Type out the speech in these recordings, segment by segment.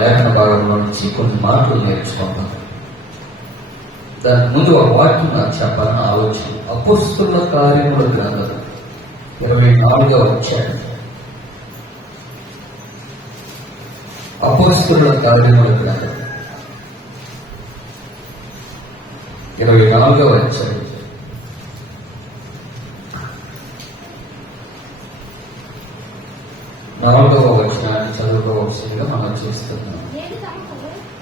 లేఖన భాగంలో నుంచి కొన్ని మాటలు నేర్చుకుంటాం. దానికి ముందు ఒక వాక్యం నాకు చెప్పాలని ఆలోచన. అపోస్తుల కార్యముల గ్రంథం 24వ అధ్యాయం. అపోస్తుల కార్యముల గ్రంథం 24వ అధ్యాయం. నాలుగవ వచనాన్ని చదువుకోవాల్సిందిగా మనం చేస్తున్నాం.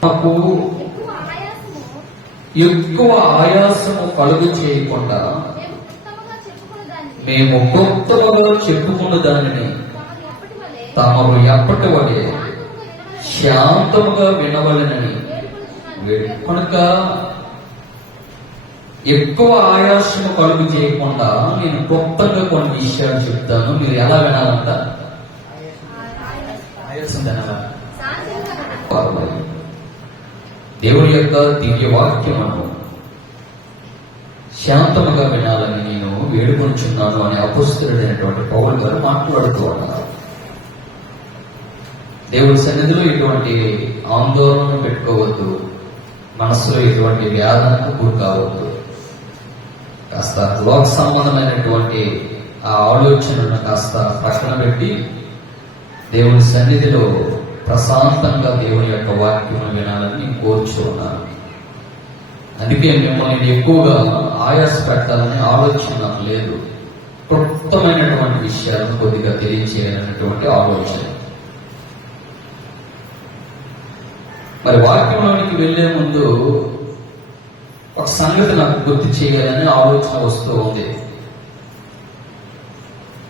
మాకు ఎక్కువ ఆయాసము కలుగు చేయకుండా మేము గొప్పగా చెప్పుకున్న దానిని తమరు ఎప్పటి వలె శాంతముగా వినవలెనని కనుక ఎక్కువ ఆయాసము కలుగు చేయకుండా నేను గొప్పగా కొన్ని విషయాలు చెప్తాను. మీరు ఎలా వినాలంట? దేవుని యొక్క దివ్య వాక్యమును శాంతముగా వినాలని నేను వేడుకొంచున్నాను అని అపోస్తలుడైనటువంటి పౌలు గారు మాట్లాడుతూ ఉన్నారు. దేవుడి సన్నిధిలో ఎటువంటి ఆందోళన పెట్టుకోవద్దు, మనసులో ఎటువంటి వ్యాధనకు గురి కావద్దు. కాస్త లోక సంబంధమైనటువంటి ఆ ఆలోచనలను కాస్త పక్కన పెట్టి దేవుని సన్నిధిలో ప్రశాంతంగా దేవుని యొక్క వాక్యం వినాలని కోరుచున్నాను. అందుకే మిమ్మల్ని ఎక్కువగా ఆయాస పెట్టాలని ఆలోచన నాకు లేదు. క్లుప్తమైనటువంటి విషయాలను కొద్దిగా తెలియచేయాలనేటువంటి ఆలోచన. మరి వాక్యంలోనికి వెళ్లే ముందు ఒక సంగతి నాకు గుర్తు చేయాలని ఆలోచన వస్తూ ఉంది.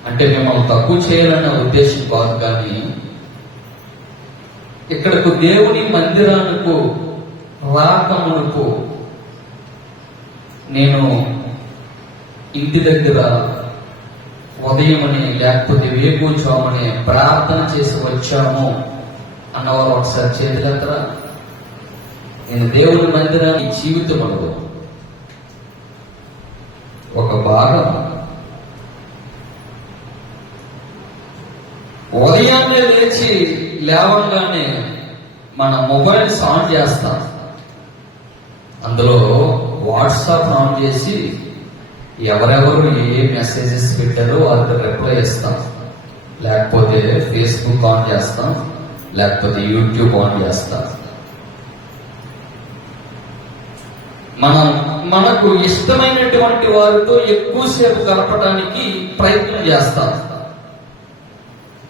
అంటే మిమ్మల్ని తక్కువ చేయాలన్న ఉద్దేశం కాదు, కానీ ఇక్కడకు దేవుని మందిరానికి రాకమునకు నేను ఇంటి దగ్గర ఉదయమని లేకపోతే వేకువజామని ప్రార్థన చేసి వచ్చాము అన్నవారు ఒకసారి చేతులెత్తరా. నేను దేవుని మందిరాన్ని జీవితంలో ఒక భాగం ఉదయాన్నే లేవగానే మన మొబైల్స్ ఆన్ చేస్తాం. అందులో వాట్సాప్ ఆన్ చేసి ఎవరెవరు ఏ మెసేజెస్ పెట్టారో వాళ్ళకి రిప్లై ఇస్తాం. లేకపోతే ఫేస్బుక్ ఆన్ చేస్తాం, లేకపోతే యూట్యూబ్ ఆన్ చేస్తాం. మనకు ఇష్టమైనటువంటి వారితో ఎక్కువసేపు గడపడానికి ప్రయత్నం చేస్తాం.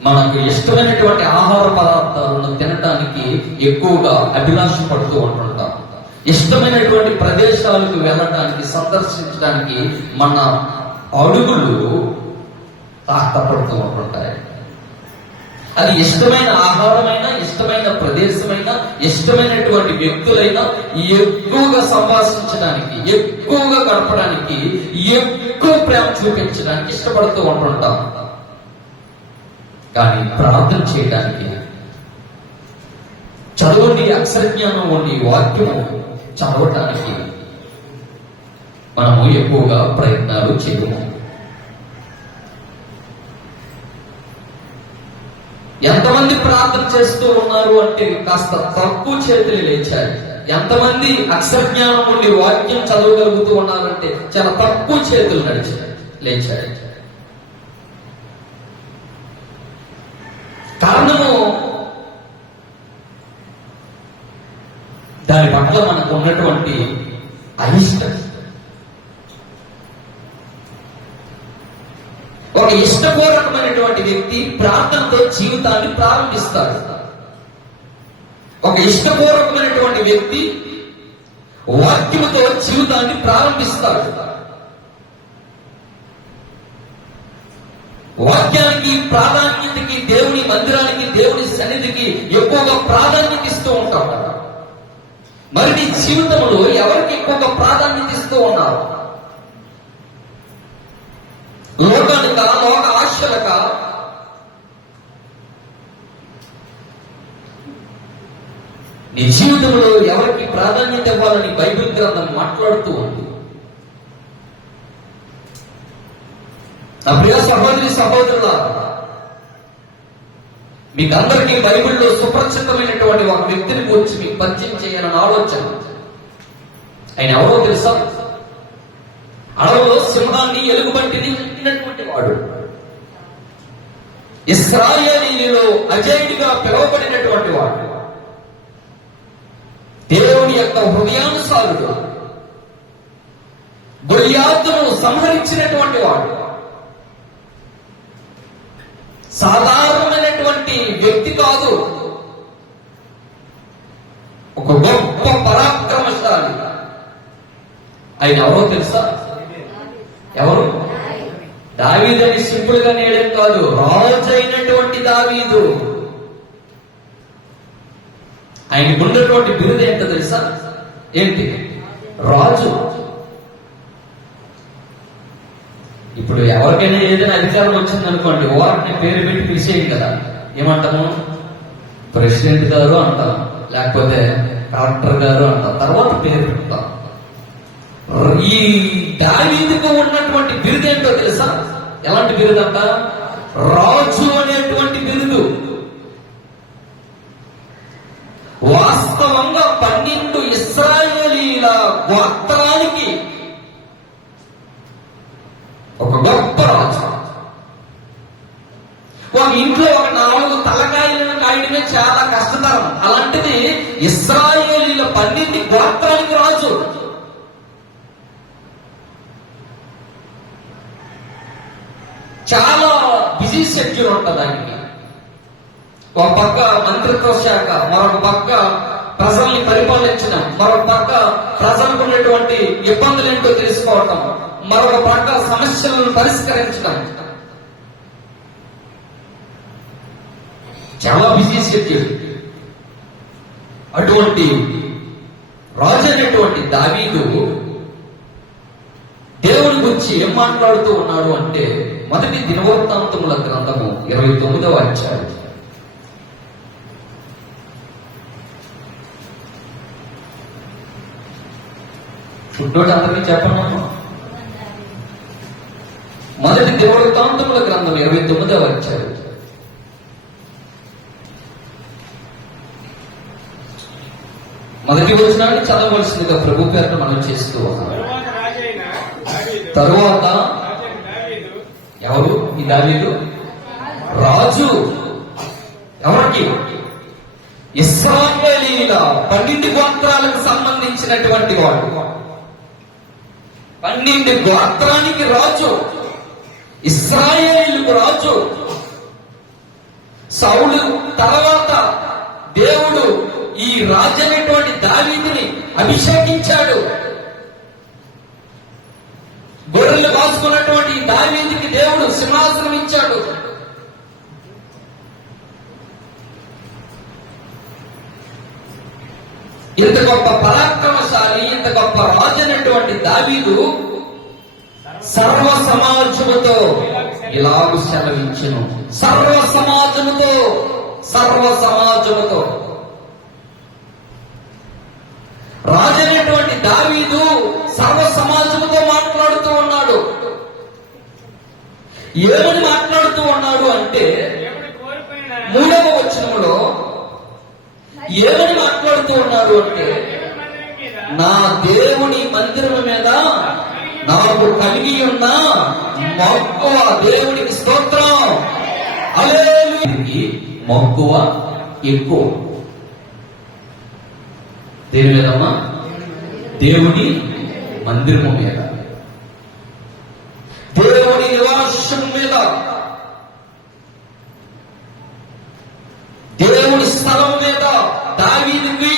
మనకు ఇష్టమైనటువంటి ఆహార పదార్థాలను తినడానికి ఎక్కువగా అభిలాష పడుతూ ఉంటుంటాం. ఇష్టమైనటువంటి ప్రదేశాలకు వెళ్ళడానికి, సందర్శించడానికి మన అడుగులు తాకపడుతూ ఉంటుంటాయి. అది ఇష్టమైన ఆహారమైనా, ఇష్టమైన ప్రదేశమైనా, ఇష్టమైనటువంటి వ్యక్తులైనా ఎక్కువగా సంభాషించడానికి, ఎక్కువగా గడపడానికి, ఎక్కువ ప్రేమ చూపించడానికి ఇష్టపడుతూ ఉంటుంటాం. కానీ ప్రార్థన చేయడానికి, చదవండి అక్షరజ్ఞానం ఉండి వాక్యము చదవటానికి మనము ఎక్కువగా ప్రయత్నాలు చేయము. ఎంతమంది ప్రార్థన చేస్తూ ఉన్నారు అంటే కాస్త తక్కువ చేతులు లేచాయి. ఎంతమంది అక్షరజ్ఞానం ఉండి వాక్యం చదవగలుగుతూ ఉన్నారంటే చాలా తక్కువ చేతులు లేచాయి. కారణము దాని పట్ల మనకు ఉన్నటువంటి అయిష్టం. ఒక ఇష్టపూర్వకమైనటువంటి వ్యక్తి ప్రార్థనతో జీవితాన్ని ప్రారంభిస్తాడు. ఒక ఇష్టపూర్వకమైనటువంటి వ్యక్తి వాక్యముతో జీవితాన్ని ప్రారంభిస్తాడు. వాక్యానికి, ప్రాధాన్యతకి, దేవుని మందిరానికి, దేవుని సన్నిధికి ఎక్కువగా ప్రాధాన్యత ఇస్తూ ఉంటాం. మరి నీ జీవితంలో ఎవరికి ఎక్కువగా ప్రాధాన్యత ఇస్తూ ఉన్నారు? లోకానిక, లోక ఆశలక, నీ జీవితంలో ఎవరికి ప్రాధాన్యత ఇవ్వాలని బైబిల్ గ్రంథం మాట్లాడుతూ ఉంది. నా ప్రియ సహోదరి సహోదరుల మీకందరికీ బైబిల్లో సుప్రసిద్ధమైనటువంటి ఒక వ్యక్తిని గురించి మీకు పరిచయం చేయాలని ఆలోచన. ఆయన ఎవరో తెలుసా? అడవులో సింహాన్ని ఎలుగుబంటిని చంపినటువంటి వాడు, ఇశ్రాయేలీయులలో అజేయుడిగా పిలువబడినటువంటి వాడు, దేవుని యొక్క హృదయానుసారుడు, గొల్యాతును సంహరించినటువంటి వాడు, సాధారణమైనటువంటి వ్యక్తి కాదు, ఒక గొప్ప పరాక్రమశాలి. ఆయన ఎవరో తెలుసా? ఎవరు? దావీదు అని సింపుల్ గా నేడం కాదు, రాజు అయినటువంటి దావీదు. ఆయనకు ఉన్నటువంటి బిరుదు ఏంటో తెలుసా? ఏంటి? రాజు. ఇప్పుడు ఎవరికైనా ఏదైనా అధికారం వచ్చిందనుకోండి, వారిని పేరు పెట్టి పిలిచేయం కదా. ఏమంటాము? ప్రెసిడెంట్ గారు అంటాం, లేకపోతే కలెక్టర్ గారు అంటాం, తర్వాత పేరు పెడతాం. ఈ దావీదుకు ఉన్నటువంటి బిరుదు ఏంటో తెలుసా? ఎలాంటి బిరుదు అంట? రాజు అనేటువంటి బిరుదు. వాస్తవంగా 12 ఇశ్రాయేలీల గోత్రానికి ఒక గొప్ప రాజు. ఒక ఇంట్లో ఒక 4 తలకాయలను కాయడమే చాలా కష్టతరం. అలాంటిది ఇశ్రాయేలీల 12 గోత్రానికి రాజు. చాలా బిజీ షెడ్యూల్ ఉంటుంది ఆయనకి. ఒక పక్క మంత్రిత్వ శాఖ, మరొక పక్క ప్రజల్ని పరిపాలించడం, మరొక పక్క ప్రజలకు ఉన్నటువంటి ఇబ్బందులు ఏంటో తెలుసుకోవటం, మరొక పక్క సమస్యలను పరిష్కరించడం. చాలా బిజీ షెడ్యూల్. అటువంటి రాజు అనేటువంటి దావీదు దేవుని గురించి ఏం మాట్లాడుతూ ఉన్నాడు అంటే, మొదటి దినవృత్తాంతముల గ్రంథము 29వ అధ్యాయం. ఫుడ్నోట్ అందరికీ చెప్పండి. మొదటి దినవృత్తాంతముల గ్రంథం 29వ అధ్యాయం. మొదటి వచనాన్ని చదవవలసిందిగా ప్రభు పేరును మనం చేస్తూ ఉన్నాం. తరువాత ఎవరు ఈ దావీదు? రాజు. ఎవరికి? ఇశ్రాయేలీయుల 12 గోత్రాలకు సంబంధించినటువంటి వాడు. 12 గోత్రానికి రాజు, ఇశ్రాయేలీయులకు రాజు. సౌలు తర్వాత దేవుడు ఈ రాజు అనేటువంటి దావీదుని అభిషేకించాడు. గొర్రెలు కాసుకున్నటువంటి దావీదుకి దేవుడు సింహాసనం ఇచ్చాడు. ఇంత గొప్ప పరాక్రమశాలి, ఇంత గొప్ప రాజు అనేటువంటి దావీదు సర్వ సమాజముతో ఇలాగు సెలవించెను. సర్వ సమాజముతో, సర్వ సమాజముతో. రాజు అనేటువంటి దావీదు సర్వ సమాజముతో మాట్లాడుతూ ఉన్నాడు. ఏమని మాట్లాడుతూ ఉన్నాడు అంటే, 3వ వచనములో ఏమని మాట్లాడుతూ ఉన్నాడు అంటే, నా దేవుని మందిరము మీద నాకు కలిగి ఉన్న మక్కువ, దేవునికి స్తోత్రం, హల్లెలూయా. మక్కువ ఎక్కువ దేని మీదమ్మా? దేవుని మందిరము మీద, దేవుని నివాసం మీద, దేవుని స్థలం మీద దావీదుకి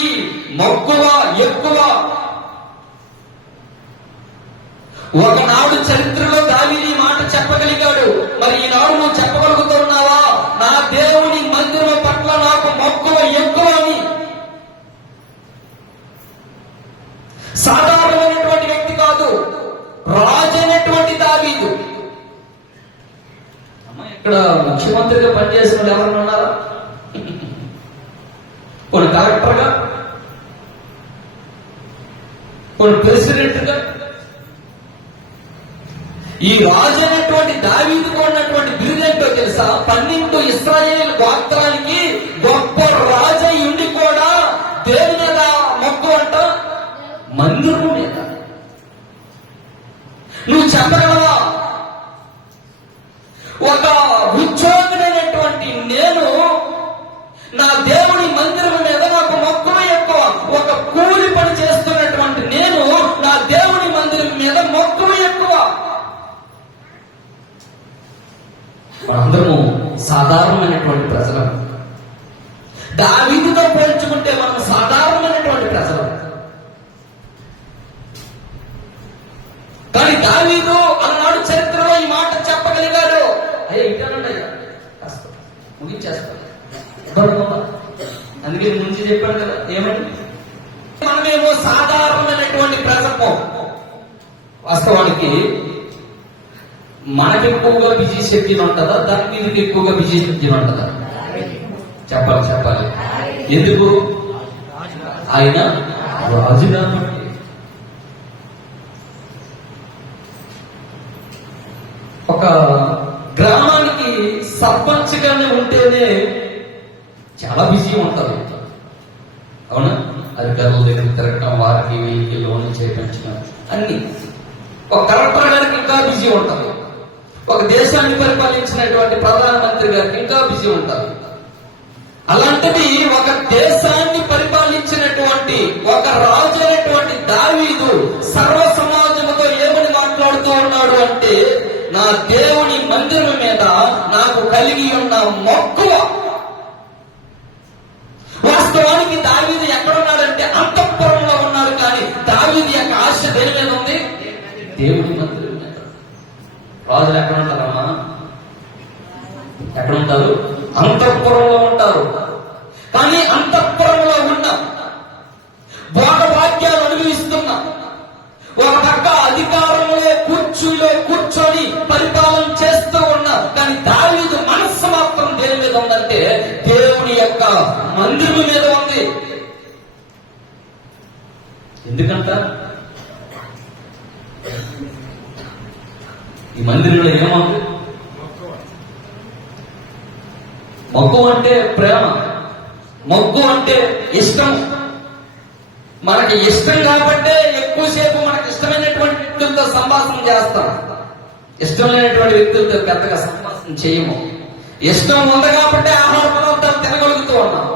మక్కువ ఎక్కువ. ఒకనాడు చరిత్రలో దావీదు ఈ మాట చెప్పగలిగాడు. మరి ఈనాడు నువ్వు చెప్పగలుగుతున్నావా? నా దేవుని మందిరం పట్ల నాకు మక్కువ ఎక్కువ అని. సాధారణమైనటువంటి వ్యక్తి కాదు, రాజు అనేటువంటి దావీదు. ఇక్కడ ముఖ్యమంత్రిగా పనిచేసిన వాళ్ళు ఎవరైనా ఉన్నారా? కొన్ని కలెక్టర్ గా, కొన్ని ప్రెసిడెంట్ గా. ఈ రాజు అనేటువంటి దావీదుకు ఉన్నటువంటి బిరుదేంటో తెలుసా? 12 ఇశ్రాయేలు గోత్రానికి పోల్చుకుంటే మనం సాధారణమైనటువంటి ప్రజలు. కానీ దావీదు అన్నాడు చరిత్రలో ఈ మాట చెప్పగలిగాడు. అయ్యా ఇంటానండి, అయ్యా కాస్త ముగించేస్తాను. అందుకే ముందు చెప్పాడు కదా, ఏమండి మనమేమో సాధారణమైనటువంటి ప్రజలు. వాస్తవానికి మనకి ఎక్కువగా బిజీ శక్తి ఉంటుందా, దాని మీదకి ఎక్కువగా బిజీ శక్తి ఉంటుందా? చెప్పాలి. ఎందుకు? ఆయన రాజుగా. ఒక గ్రామానికి సర్పంచ్ గానే ఉంటేనే చాలా బిజీ ఉంటుంది. అవునా? అధికారుల దగ్గర తిరగటం, వారికి వీరికి లోన్ చేయించడం అన్ని. ఒక కలెక్టర్ గారికి ఇంకా బిజీ ఉంటుంది. ఒక దేశాన్ని పరిపాలించినటువంటి ప్రధానమంత్రి గారికి ఇంకా బిజీ ఉంటారు. అలాంటిది ఒక దేశాన్ని పరిపాలించినటువంటి ఒక రాజు అయినటువంటి దావీదు సర్వ సమాజముతో ఏమని మాట్లాడుతూ ఉన్నాడు అంటే, నా దేవుని మందిరం మీద నాకు కలిగి ఉన్న మక్కువ. వాస్తవానికి దావీదు ఎక్కడున్నాడంటే అంతఃపురంలో ఉన్నాడు. కానీ దావీదు యొక్క ఆశ దేని మీద ఉంది? దేవుని మందిరం మీద. రాజులు ఎక్కడ ఉంటారమ్మా? ఎక్కడ ఉంటారు? అంతఃపురంలో ఉంటారు. కానీ అంతఃపురంలో ఉన్న భోగభాగ్యాలు అనుభవిస్తున్నా, ఒక పక్క అధికారంలో కుర్చీలో కూర్చొని పరిపాలన చేస్తూ ఉన్నా, కానీ దావీదు మనస్సు మాత్రం దేని మీద ఉందంటే దేవుని యొక్క మందిరం మీద ఉంది. ఎందుకంట? ఈ మందిరంలో ఏముంది? మక్కువ అంటే ప్రేమ, మక్కువ అంటే ఇష్టం. మనకి ఇష్టం కాబట్టే ఎక్కువసేపు మనకి ఇష్టమైనటువంటి వ్యక్తులతో సంభాషణ చేస్తాం. ఇష్టం లేనటువంటి వ్యక్తులతో పెద్దగా సంభాషణ చేయము. ఇష్టం ఉంది కాబట్టి ఆహార పదార్థాలు తినగలుగుతూ ఉన్నాం.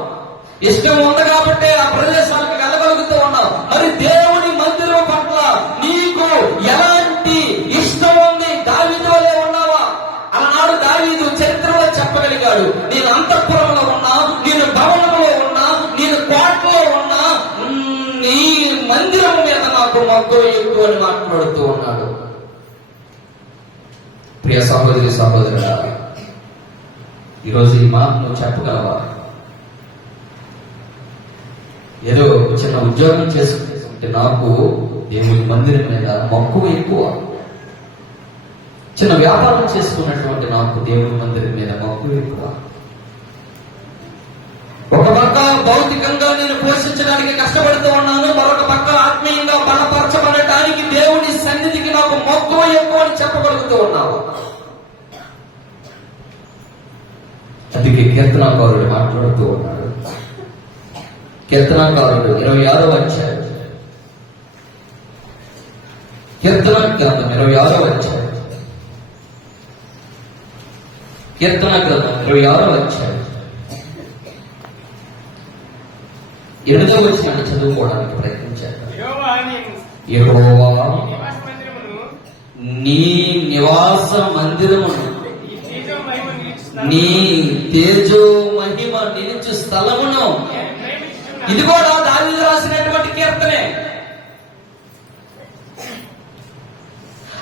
ఇష్టం ఉంది కాబట్టి ఆ ప్రదేశాలకు వెళ్ళగలుగుతూ ఉన్నాం. మరి దేవుని మందిరం పట్ల నీకు ఎలాంటి ఇష్టం ఉంది? దావీదు వలె ఉన్నావా? అలనాడు దావీదు చరిత్రలో చెప్పగలిగాడు, నేను అంతఃపురంలో ఉన్నా, నేను భవనంలో ఉన్నా, నేను కోటలో ఉన్నా, నీ మందిరం మీద నాకు మక్కువ ఎక్కువ అని మాట్లాడుతూ ఉన్నాడు. ప్రియ సహోదరి సహోదరుడా, ఈరోజు ఈ మాట నువ్వు చెప్పగలవా? ఏదో చిన్న ఉద్యోగం చేసుకుంటే నాకు దేవుని మందిరం మీద మక్కువ ఎక్కువ, చిన్న వ్యాపారం చేసుకున్నటువంటి నాకు దేవుని మందిరం మీద మక్కువ ఎక్కువ. ఒక పక్క భౌతికంగా నేను పోషించడానికి కష్టపడుతూ ఉన్నాను, మరొక పక్క ఆత్మీయంగా బలపరచబడటానికి దేవుని సన్నిధికి నాకు మక్కువ ఎక్కువ అని చెప్పగలుగుతూ ఉన్నావు. అందుకే కీర్తనాకారుడు మాట్లాడుతూ ఉన్నాడు. కీర్తనాకారుడు 26వ అధ్యాయం, కీర్తన గ్రంథం 26వ అధ్యాయం, కీర్తన గ్రంథం 26వ అధ్యాయం 8వ వచనాన్ని చదువుకోవడానికి ప్రయత్నించారు. యెహోవా నీ నివాస మందిరమును, నీ తేజో మహిమ నిలిచు స్థలమును. ఇది కూడా దావీదు రాసినటువంటి కీర్తనే.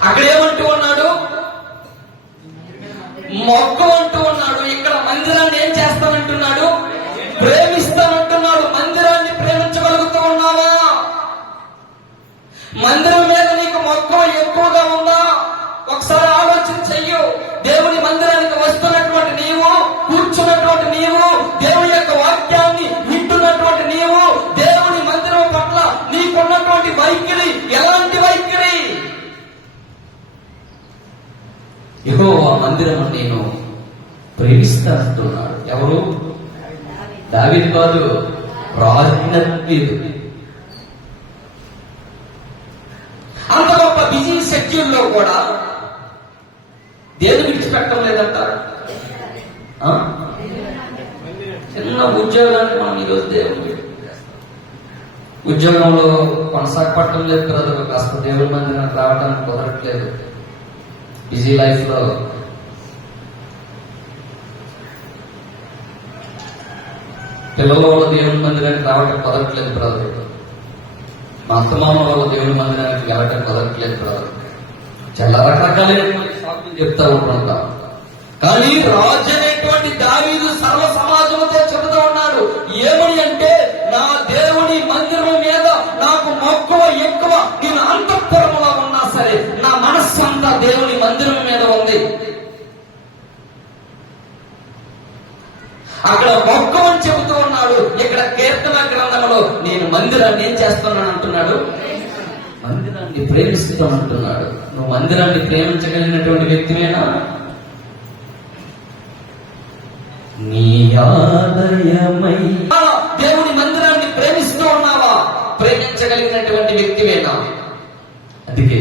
అక్కడ ఏమంటూ ఉన్నాడు? మక్కువ అంటూ ఉన్నాడు. ఇక్కడ మందిరాన్ని ఏం చేస్తానంటున్నాడు? ప్రేమిస్తానంటున్నాడు. మందిరాన్ని ప్రేమించగలుగుతూ ఉన్నావా? మందిరం మీద నీకు మక్కువ ఎక్కువగా ఉందా? ఒకసారి ఆలోచన చెయ్యు. దేవుని మందిరానికి వస్తున్నటువంటి నీవు, కూర్చున్నటువంటి నీవు, దేవుని యొక్క వాక్యాన్ని వింటున్నటువంటి నీవు, దేవుని మందిరం పట్ల నీకున్నటువంటి వైఖరి ఎలాంటి వైఖరి? యెహోవా మందిరం నేను ప్రేమిస్తానంటున్నాడు. ఎవరు? దావీదు కాదు, రాజు. అంత గొప్ప బిజీ షెడ్యూల్లో కూడా దేవుడు విడిచిపెట్టడం లేదంటారు. చిన్న ఉద్యోగానికి మనం ఈరోజు దేవుడు ఉద్యోగంలో కొనసాగపడటం లేదు బ్రదర్, కాస్త దేవుడి మందిరానికి రావడానికి కుదరట్లేదు. బిజీ లైఫ్ లో పిల్లల వల్ల దేవుని మందిరానికి రావటం కుదరట్లేదు బ్రదర్. మా అత్తమామ వల్ల దేవుని మందిరానికి వెళ్ళటం కుదరట్లేదు బ్రదర్. చాలా రకరకాలైన సాకులు చెప్తా ఉంటున్నాం. కానీ రాజు అనేటువంటి దావీదు సర్వ సమాజంతో చెబుతూ ఉన్నాడు ఏమని అంటే, నా దేవుని మందిరం మీద నాకు మక్కువ ఎక్కువ. నేను అంతఃపురంలో ఉన్నా సరే నా మనస్సంతా దేవుని మందిరం మీద ఉంది. అక్కడ మక్కువని చెబుతూ ఉన్నాడు. ఇక్కడ కీర్తన గ్రంథంలో నేను మందిరాన్ని ఏం చేస్తున్నాను అంటున్నాడు, మందిరాన్ని ప్రేమిస్తానంటున్నాడు. నువ్వు మందిరాన్ని ప్రేమించగలిగినటువంటి వ్యక్తివేనా? నీ ఆలయమై దేవుని మందిరాన్ని ప్రేమిస్తూ ఉన్నావా? ప్రేమించగలిగినటువంటి వ్యక్తివేనా? అందుకే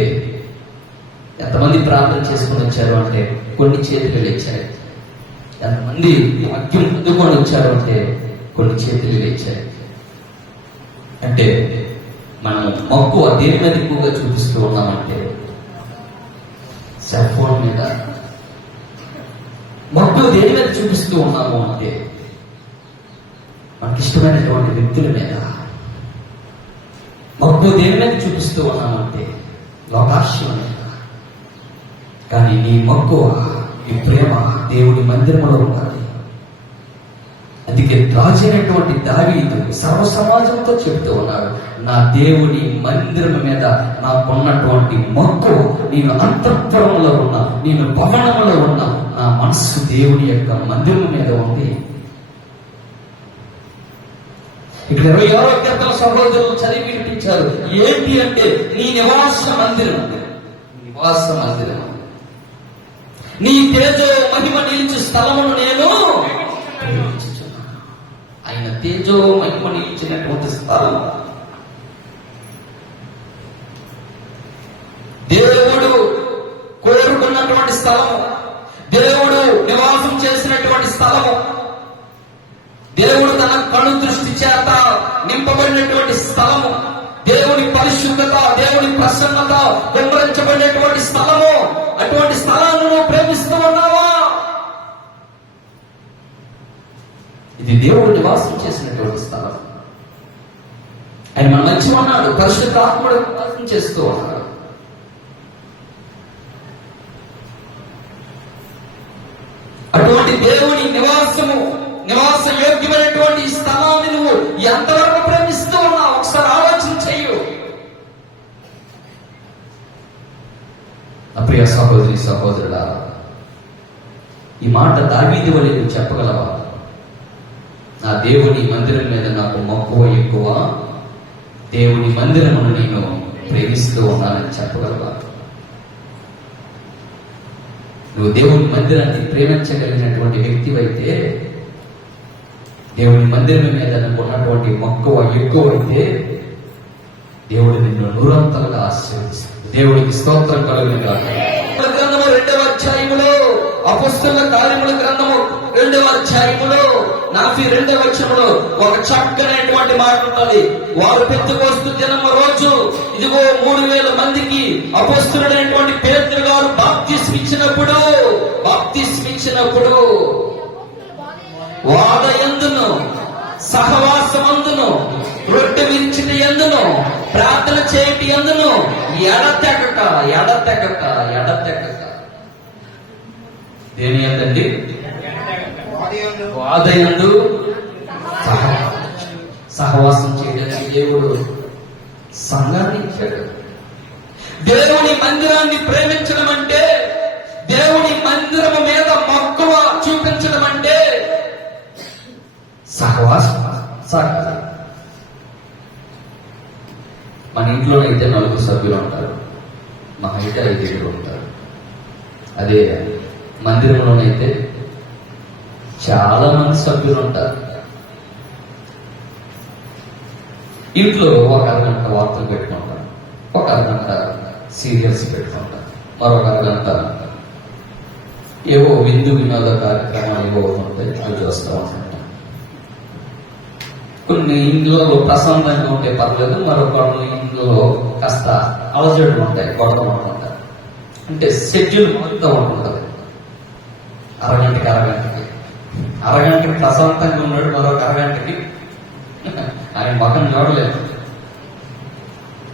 ఎంతమంది ప్రార్థన చేసుకుని వచ్చారు అంటే కొన్ని చేతులు లేచాయి. ఎంతమంది వాక్యం అందుకొని వచ్చారు అంటే కొన్ని చేతులు లేచాయి. అంటే మనం మక్కువ దేని మీద ఎక్కువగా చూపిస్తూ ఉన్నామంటే సెల్ ఫోన్ మీద. మక్కువ దేని మీద చూపిస్తూ ఉన్నాము అంటే మనకి ఇష్టమైనటువంటి వ్యక్తుల మీద. మక్కువ దేని మీద చూపిస్తూ ఉన్నామంటే లోకాశయం మీద. కానీ నీ మక్కువ, ఈ ప్రేమ దేవుడి మందిరంలో ఉండాలి. అందుకే రాజైనటువంటి దావీదు సర్వ సమాజంతో చెబుతూ ఉన్నాడు, నా దేవుని మందిరం మీద నాకున్నటువంటి మక్కువ, నేను అంతఃపురంలో ఉన్నా, నేను భవనంలో ఉన్నా, నా మనస్సు దేవుని యొక్క మందిరం మీద ఉంది. ఇక్కడ 26వ కీర్తన సహోదరులు చదివి వినిపించారు. ఏంటి అంటే, నీ నివాస మందిరం, నివాస మందిరం, నీ తేజో మహిమ నిలిచి స్థలమును నేను ఆయన తేజో మహిమ నిలిచినటువంటి స్థలం, దేవుడు కోరుకున్నటువంటి స్థలము, దేవుడు నివాసం చేసినటువంటి స్థలము, దేవుడు తన కను దృష్టి చేత నింపబడినటువంటి స్థలము, దేవుని పరిశుద్ధత, దేవుని ప్రసన్నత వెంబడించబడినటువంటి స్థలము. అటువంటి స్థలాలను నువ్వు ప్రేమిస్తూ ఉన్నావా? ఇది దేవుడు నివాసం చేసినటువంటి స్థలం. ఆయన మన మధ్య ఉన్నాడు, పరిశుద్ధ ఆత్ముడు నివాసం చేస్తూ ఉన్నాడు. అటువంటి దేవుని నివాస యోగ్యమైనటువంటి ఈ స్థలాన్ని నువ్వు ఎంతవరకు ప్రేమిస్తూ ఉన్నావు ఒకసారి ఆలోచన చెయ్యు. ప్రియ సహోదరి సహోదరుడా, ఈ మాట దావీదు వలె నువ్వు చెప్పగలవా? నా దేవుని మందిరం మీద నాకు మక్కువ ఎక్కువ, దేవుని మందిరమును నేను ప్రేమిస్తూ ఉన్నానని చెప్పగలవా? నువ్వు దేవుని మందిరాన్ని ప్రేమించగలిగినటువంటి వ్యక్తివైతే, దేవుని మందిరం మీద నాకు ఉన్నటువంటి మక్కువ ఎక్కువైతే, దేవుడు నిన్ను నూరంతలుగా ఆశీర్వదిస్తాడు. దేవుడికి స్తోత్రం కలుగునుగాక. గ్రంథము 2వ అధ్యాయములో, అపొస్తలుల కార్యముల గ్రంథము 2వ అధ్యాయములో 42వ వచనములో ఒక చక్కనైనటువంటి మాట ఉన్నది. వారు పెద్దకోస్తు దినము రోజు ఇదిగో 3000 మందికి అపొస్తలుడైనటువంటి పేతురు గారు బాప్తిస్మిచ్చినప్పుడు వాదయందును సహవాసమందును రొట్టె విరిచిటి యందును ప్రార్థన చేయటి యందును ఎడతెగక దేని యందండి? వాదయందు సహవాసం చేయడానికి దేవుడు సంఘాన్ని ఇచ్చాడు. దేవుని మందిరాన్ని ప్రేమించడం అంటే, దేవుని మందిరము మీద మక్కువ చూపించడం అంటే సహవాసం. మన ఇంట్లో అయితే 4 సభ్యులు ఉంటారు, మా అయితే 5 ఉంటారు. అదే మందిరంలోనైతే చాలా మంది సభ్యులు ఉంటారు. ఇంట్లో ఒక అరగంట వార్తలు పెట్టుకుంటారు, ఒక అరగంట సీరియల్స్ పెట్టుకుంటారు, మరొక అరగంట ఏవో విందు వినోద కార్యక్రమాలు ఏవో ఉంటాయి, అవి చూస్తూ ఉంటాం. కొన్ని ఇంట్లో ప్రశాంతంగా ఉంటే పర్లేదు, మరొక ఇంట్లో కాస్త అలజడులు ఉంటాయి, గొడవలు ఉంటాయి. అంటే షెడ్యూల్ మొత్తం ఉంటుంది. అరగంటకి అరగంటకి ప్రశాంతంగా ఉన్నాడు, మరొక అరగంటకి ఆయన మొఖం చూడలేదు.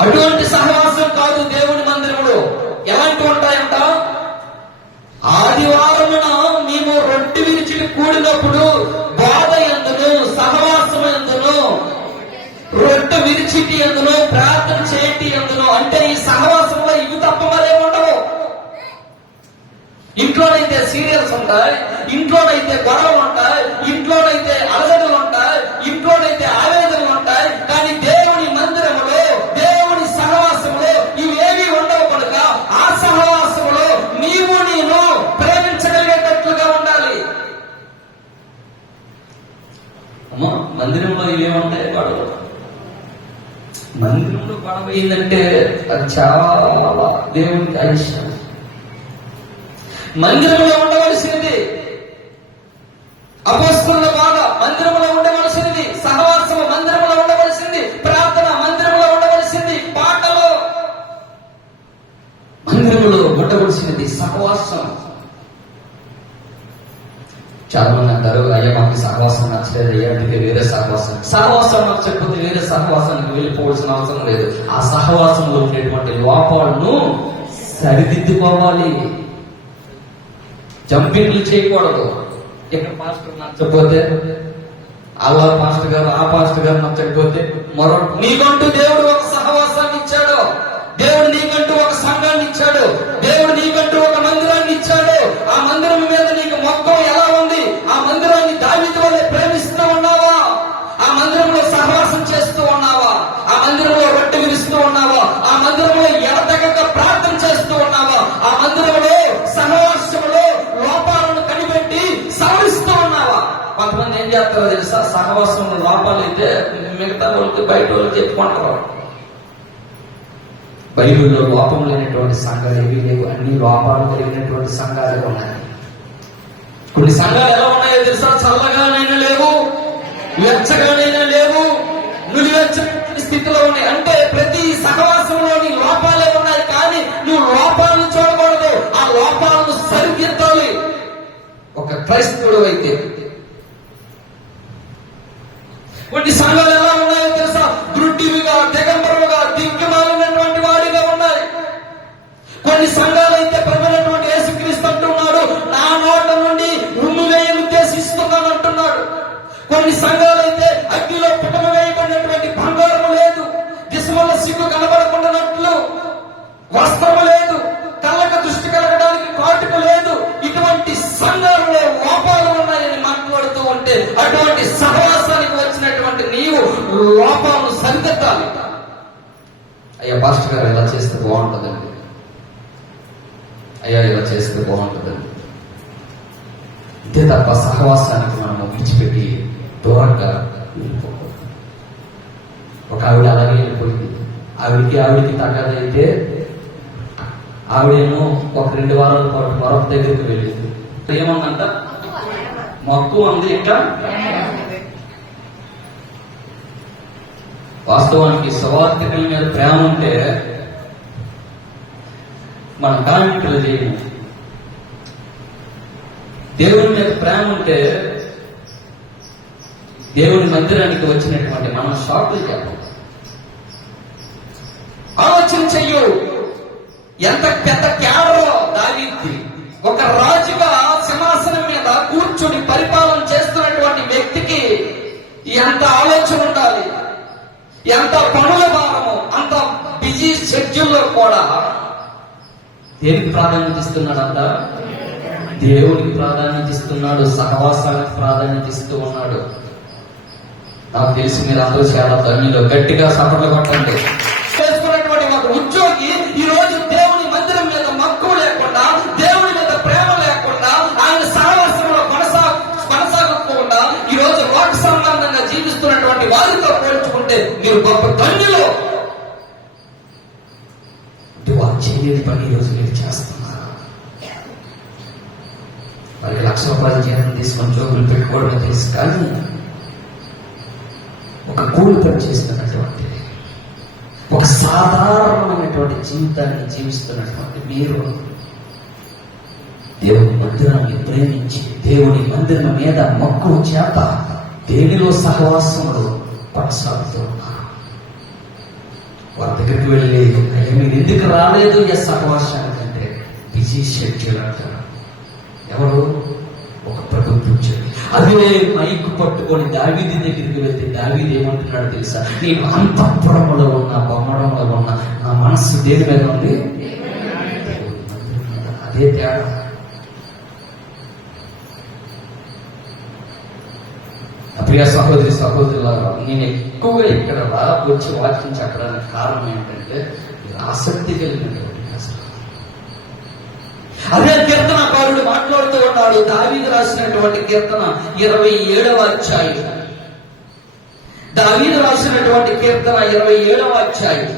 అటువంటి సహవాసం కాదు దేవుని మందిరంలో. ఎలాంటి ఉంటాయంట? ఆదివారమున మేము రొట్టె విరిచి కూడినప్పుడు బాధ ఎందును, సహవాసం ఎందును, రొట్టె విరిచిటి ఎందును, ప్రార్థన చేయటి ఎందును. అంటే ఈ సహవాసంలో ఇవి తప్ప మరేముండవు. ఇంట్లోనైతే సీరియల్స్ ఉంటాయి, ఇంట్లోనైతే గొడవలు ఉంటాయి, ఇంట్లోనైతే అలజడులు ఉంటాయి, ఇంట్లోనైతే ఆవేదనలు ఉంటాయి. కానీ దేవుని మందిరంలో, దేవుని సహవాసంలో ఇవేవి ఉండవు కనుక ఆ సహవాసంలో నీవు నేను ప్రేమించగలిగేటట్లుగా ఉండాలి. అమ్మా, మందిరంలో ఇవేముంటాయి? గొడవలు. మందిరంలో గొడవ ఏంటంటే అది చాలా దేవునికి అయిష్టం. మందిరంలో ఉండవలసినది అపొస్తలుల బాధ, మందిరంలో ఉండవలసినది సహవాసము, మందిరంలో ఉండవలసింది ప్రార్థన, మందిరంలో ఉండవలసింది పాటలు, మందిరంలో ఉండవలసినది సహవాసం. చాలా మంది అంటారు, అయ్యా మాకు సహవాసం నచ్చలేదు అయ్యా, అందుకే వేరే సహవాసం నచ్చకపోతే వేరే సహవాసానికి వెళ్ళిపోవాల్సిన అవసరం లేదు. ఆ సహవాసంలో ఉండేటువంటి లోపాలను సరిదిద్దుకోవాలి. జంపింగ్లు చేయకూడదు. ఇక్కడ పాస్టర్ నచ్చకపోతే అలా పాస్టర్ గారు, ఆ పాస్టర్ గారు నచ్చకపోతే మరొక. నీకంటూ దేవుడు ఒక సహవాసాన్ని ఇచ్చాడు, దేవుడు నీకంటూ ఒక సంఘాన్ని ఇచ్చాడు, దేవుడు నీకంటూ ఒక మందిరాన్ని ఇచ్చాడు. ఆ మందిరం మీద నీకు మొత్తం ఎలా ఉంది? ఆ మందిరాన్ని దావీదు వలె ప్రేమిస్తూ ఉన్నావా? ఆ మందిరంలో సహవాసం చేస్తూ ఉన్నావా? ఆ మందిరంలో రొట్టె విరుస్తూ ఉన్నావా? ఆ మందిరంలో ఎడతెగక ప్రార్థన చేస్తూ ఉన్నావా? ఆ మందిరంలో సహవాసంలో లోపాలను కనిపెట్టి సవరిస్తూ ఉన్నావా? కొంతమంది ఏం చేస్తారో తెలుసా? సహవాసంలో లోపాలు అయితే మిగతా వాళ్ళకి, బయట వాళ్ళకి చెప్పుకుంటారు. బైబిల్లో లోపం లేనటువంటి సంఘాలు ఏవి లేవు, అన్ని లోపాలు కలిగినటువంటి సంఘాలు ఉన్నాయి. కొన్ని సంఘాలు ఎలా ఉన్నాయో తెలుసా? చల్లగానైనా లేవు, వెచ్చగానైనా లేవు, నులివెచ్చని స్థితిలో ఉన్నాయి. అంటే ప్రతి సహవాసంలోని లోపాలే ఉన్నాయి. కానీ నువ్వు లోపాలను చూడకూడదు, ఆ లోపాలను సరిదిద్దాలి. ఒక క్రైస్తవుడు అయితే కొన్ని సంఘాలు ఎలా ఉన్నాయో తెలుసా? గుడ్డివిగా, దిగంబరులుగా, దిక్కుమాలినటువంటి వాడిగా ఉన్నాయి. కొన్ని సంఘాలు అయితే ప్రభువైనటువంటి యేసుక్రీస్తు అంటున్నాడు, నా నోట నుండి ఉమ్ము వేయను ఉద్దేశిస్తున్నాను అంటున్నాడు. కొన్ని సంఘాలు అయితే అగ్నిలో పుటమ వేయబడినటువంటి బంగారం లేదు, దిశమల్ల సిగ్గు కనబడకుండానట్లు వస్త్రము లేదు, కళ్ళకు దృష్టి కలగడానికి కాటుక లేదు. ఇటువంటి సంఘాలలో లోపాలు ఉన్నాయని మాట్లాడుతూ ఉంటే అటువంటి సహవాసానికి వచ్చినటువంటి నీవు లోపాలను సరిదిద్దాలి. అయ్యా పాస్టర్ గారు ఇలా చేస్తే బాగుంటుందండి, అయ్యా ఇలా చేస్తే బాగుంటుందండి. అంతే తప్ప సహవాసానికి మనం విడిచిపెట్టి దూరంగా వెళ్ళిపోకూడదు. ఒక ఆవిడ అలాగే వెళ్ళిపోయింది. ఆవిడికి తగ్గదైతే ఆవిడేమో ఒక 2 వారాల పాటు మరొక దగ్గరికి వెళ్ళింది. ఏమన్నంట? మక్కువ ఉంది. ఇంకా వాస్తవానికి సువార్థికుల మీద ప్రేమ ఉంటే మన కామెంట్లు చేయము. దేవుని మీద ప్రేమ ఉంటే దేవుని మందిరానికి వచ్చినటువంటి మనం షాకులు చెప్పం. ఆలోచన చెయ్యు, ఎంత పెద్ద క్యాడరో దావీదు. ఒక రాజుగా సింహాసనం మీద కూర్చుని పరిపాలన చేస్తున్నటువంటి వ్యక్తికి ఎంత ఆలోచన ఉండాలి, ఎంత పనుల భారము. అంత బిజీ షెడ్యూల్లో కూడా దేనికి ప్రాధాన్యత ఇస్తున్నాడంట? దేవునికి ప్రాధాన్యత ఇస్తున్నాడు, సహవాసానికి ప్రాధాన్యత ఇస్తూ ఉన్నాడు. నాకు తెలిసి మీరు అందరూ చాలా ధన్యులు. గట్టిగా సపర్లు కొట్టండి. చేసుకున్నటువంటి ఒక ఉద్యోగి ఈ రోజు దేవుని మందిరం మీద మక్కువ లేకుండా, దేవుని మీద ప్రేమ లేకుండా, ఆయన సహవాసంలో కొనసాగకుండా ఈ రోజు లోక సంబంధంగా జీవిస్తున్నటువంటి వారితో పోల్చుకుంటే మీరు గొప్ప ధన్యులు. వారు చేయలేని పని ఈ రోజు మీరు చేస్తున్నారు. వారికి ₹1,00,000 జీతం తీసుకొని జోబులు పెట్టుకోవడమే తెలుసు, కానీ ఒక కూలి పని చేస్తున్నటువంటి, ఒక సాధారణమైనటువంటి జీవితాన్ని జీవిస్తున్నటువంటి మీరు దేవుని మందిరాన్ని ప్రేమించి దేవుని మందిరం మీద మక్కువ చేత దేనిలో సహవాసములు కొనసాగుతూ ఉన్నారు. వారి దగ్గరికి వెళ్ళి, అయ్యా మీరు ఎందుకు రాలేదు ఈ సహవాసానికంటే బిజీ షెడ్యూల్ అంటారు. ఎవరు? ఒక ప్రభుత్వం చెప్పి అదే మైకు పట్టుకొని దావీదు దగ్గరికి వెళ్తే దావీదు ఏమంటున్నాడు తెలుసా? నేను అంతఃపురములో ఉన్న, బొమ్మడంలో ఉన్న, నా మనస్సు దేని మీద ఉంది? అదే తేడా. ప్రియ సహోదరి సహోదరులారా, నేను ఎక్కువగా ఇక్కడ వచ్చి వాక్యం చెప్పడానికి కారణం ఏంటంటే ఆసక్తి కలిగినటువంటి కష్టం. అదే కీర్తనకారుడు మాట్లాడుతూ ఉన్నాడు. దావీదు రాసినటువంటి కీర్తన 27వ అధ్యాయం. దావీదు రాసినటువంటి కీర్తన 27వ అధ్యాయం.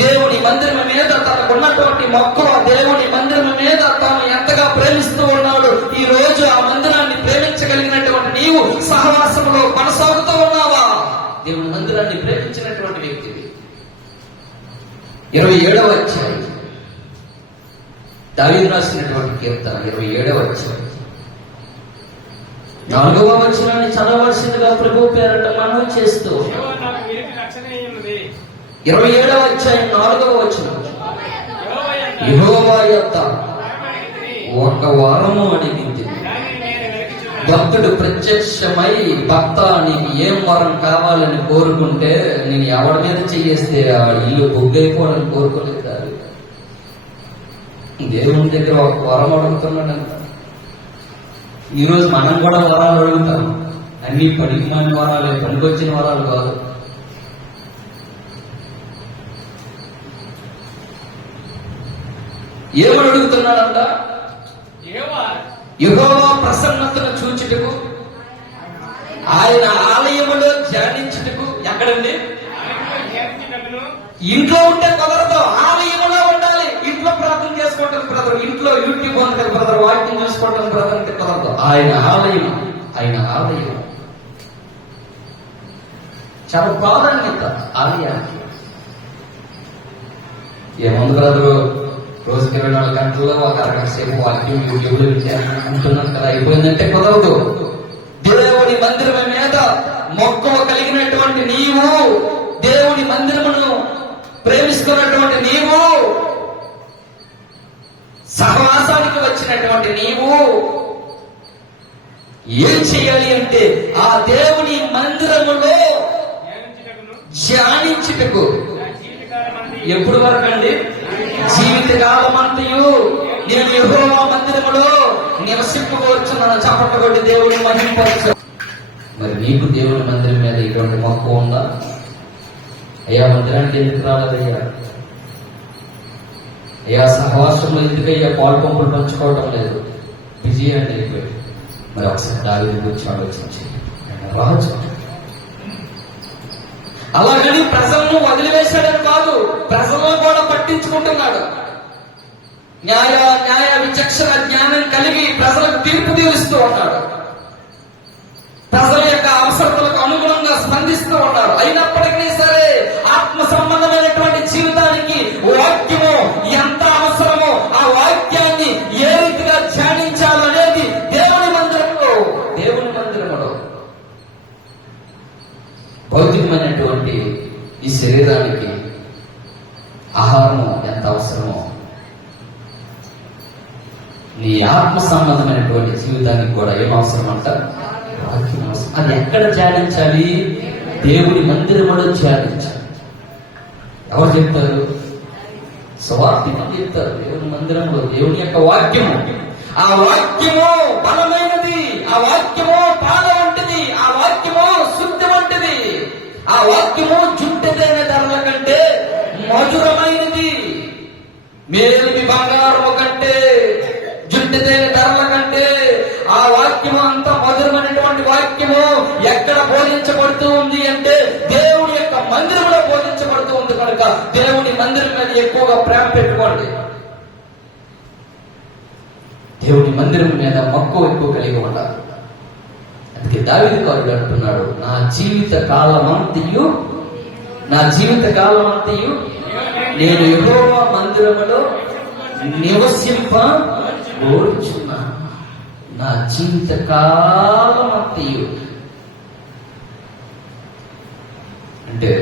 దేవుని మందిరం మీద తనకున్నటువంటి మక్కువ, దేవుని మందిరం మీద తాను ఎంతగా ప్రేమిస్తూ ఉన్నాడు. ఈ రోజు ఆ మందిరాన్ని ప్రేమించగలిగినటువంటి నీవు సహవాసంలో కొనసాగుతూ ఉన్నావా? దేవుని మందిరాన్ని ప్రేమించినటువంటి వ్యక్తివి. 27వ అధ్యాయం దావీదు రాసినటువంటి కీర్తన 27వ అధ్యాయం 4వ వచనాన్ని చదవవలసిందిగా ప్రభు పేరట మనవి చేస్తూ, 27వ అధ్యాయం 4వ వచనం, యెహోవా యొద్ద ఒక వరము అడిగింది. భక్తుడు ప్రత్యక్షమై, భక్త నీకు ఏం వరం కావాలని కోరుకుంటే, నేను ఎవరి మీద చేయేస్తే ఆ ఇల్లు బొగ్గైపోవాలని కోరుకోలేదు. దేవుని దగ్గర ఒక వరం అడుగుతున్నాడంట. ఈరోజు మనం కూడా వరాలు అడుగుతాం. అన్ని పనికిమాలిన వరాలే, పనికొచ్చిన వరాలు కాదు. ఏమని అడుగుతున్నాడంట? యెహోవా ప్రసన్నతను చూచుటకు, ఆయన ఆలయములో ధ్యానించుటకు. ఎక్కడండి? ఇంట్లో ఉంటే కుదరదు, ఆలయంలో ఉండాలి. ఇంట్లో ప్రార్థన చేసుకోవటం బ్రదర్, ఇంట్లో యూట్యూబ్ ఉంది కదా బ్రదర్, వాక్యం చూసుకోవటం బ్రదర్ అంటే కుదరదు. ఆయన ఆలయం, ఆయన ఆలయం చాలా ప్రాధాన్యత ఆలయానికి. ఏముంది బ్రదరు, రోజుకి 24 గంటల్లో ఒక అరగంట సేపు వాక్యం యూట్యూబ్లో వింటున్నాను కదా, అయిపోయిందంటే కుదరదు. దేవుని మందిరం మీద మక్కువ కలిగినటువంటి నీవు, దేవుని మందిరమును ప్రేమిస్తున్నటువంటి నీవు, సహవాసానికి వచ్చినటువంటి నీవు ఏం చేయాలి అంటే ఆ దేవుని మందిరములో ధ్యానించుటకు. ఎప్పుడు వరకు అండి? జీవితకాలం అంతయు నేను యెహోవా మందిరములో నివసింపవచ్చున్నాను. చప్పట్లు కొట్టి దేవుని మహిమపరచు. మరి నీకు దేవుని మందిరం మీద ఇటువంటి మక్కువ ఉందా? అయ్యా మందిరానికి ఎందుకు రాలేదయ్యా? అయ్యా సహవాసంలో ఎందుకయ్యా పాలు పంపులు పంచుకోవటం లేదు? బిజీ అండి అయిపోయి. మరి ఒకసారి దావీదు గురించి ఆలోచించి రాజు అలాగని ప్రజలను వదిలివేశాడని కాదు, ప్రజలను కూడా పట్టించుకుంటున్నాడు. న్యాయ విచక్షణ జ్ఞానం కలిగి ప్రజలకు తీర్పు తీరుస్తూ ఉన్నాడు. ప్రజల యొక్క అవసరతలకు అనుగుణంగా స్పందిస్తూ ఉన్నారు. అయినప్పటికీ సరే ఆత్మ సంబంధమైనటువంటి జీవితానికి వాక్యము ఎంత అవసరమో ఆ వాక్యాన్ని ఏ రీతిగా ధ్యానించాలనేది దేవుని మందిరంలో భౌతికమైనటువంటి ఈ శరీరానికి ఆహారము ఎంత అవసరమో నీ ఆత్మ సంబంధమైనటువంటి జీవితానికి కూడా ఏం అవసరం అంట? అది ఎక్కడ ధ్యానించాలి? దేవుని మందిరములో ధ్యానించాలి. ఎవరు చెప్తారు? సువార్తికులు చెప్తారు. దేవుని మందిరంలో దేవుని యొక్క వాక్యము, ఆ వాక్యము బలమైనది, ఆ వాక్యము పాల వంటిది, ఆ వాక్యము శుద్ధి వంటిది, ఆ వాక్యము జుట్టెదైన ధరల కంటే మధురమైనది, మేలిమి బంగారము కంటే జుట్టెదైన ధరల కంటే ఆ వాక్యము అంత మధురమైనటువంటి వాక్యము ఎక్కడ బోధించబడుతూ ఉంది అంటే దేవుని యొక్క మందిరంలో బోధించబడుతూ ఉంది. కనుక దేవుని మందిరం మీద ఎక్కువగా ప్రేమ పెట్టుకోండి. దేవుని మందిరం మీద మక్కువ ఎక్కువ కలిగి ఉండాలి. అందుకే దావీదుకారుడు అంటున్నాడు, నా జీవిత కాలమంతయు నేను యెహోవా మందిరములో నివసింప కోరుచున్నా నా జీవితకాలం అంతయు. అంటే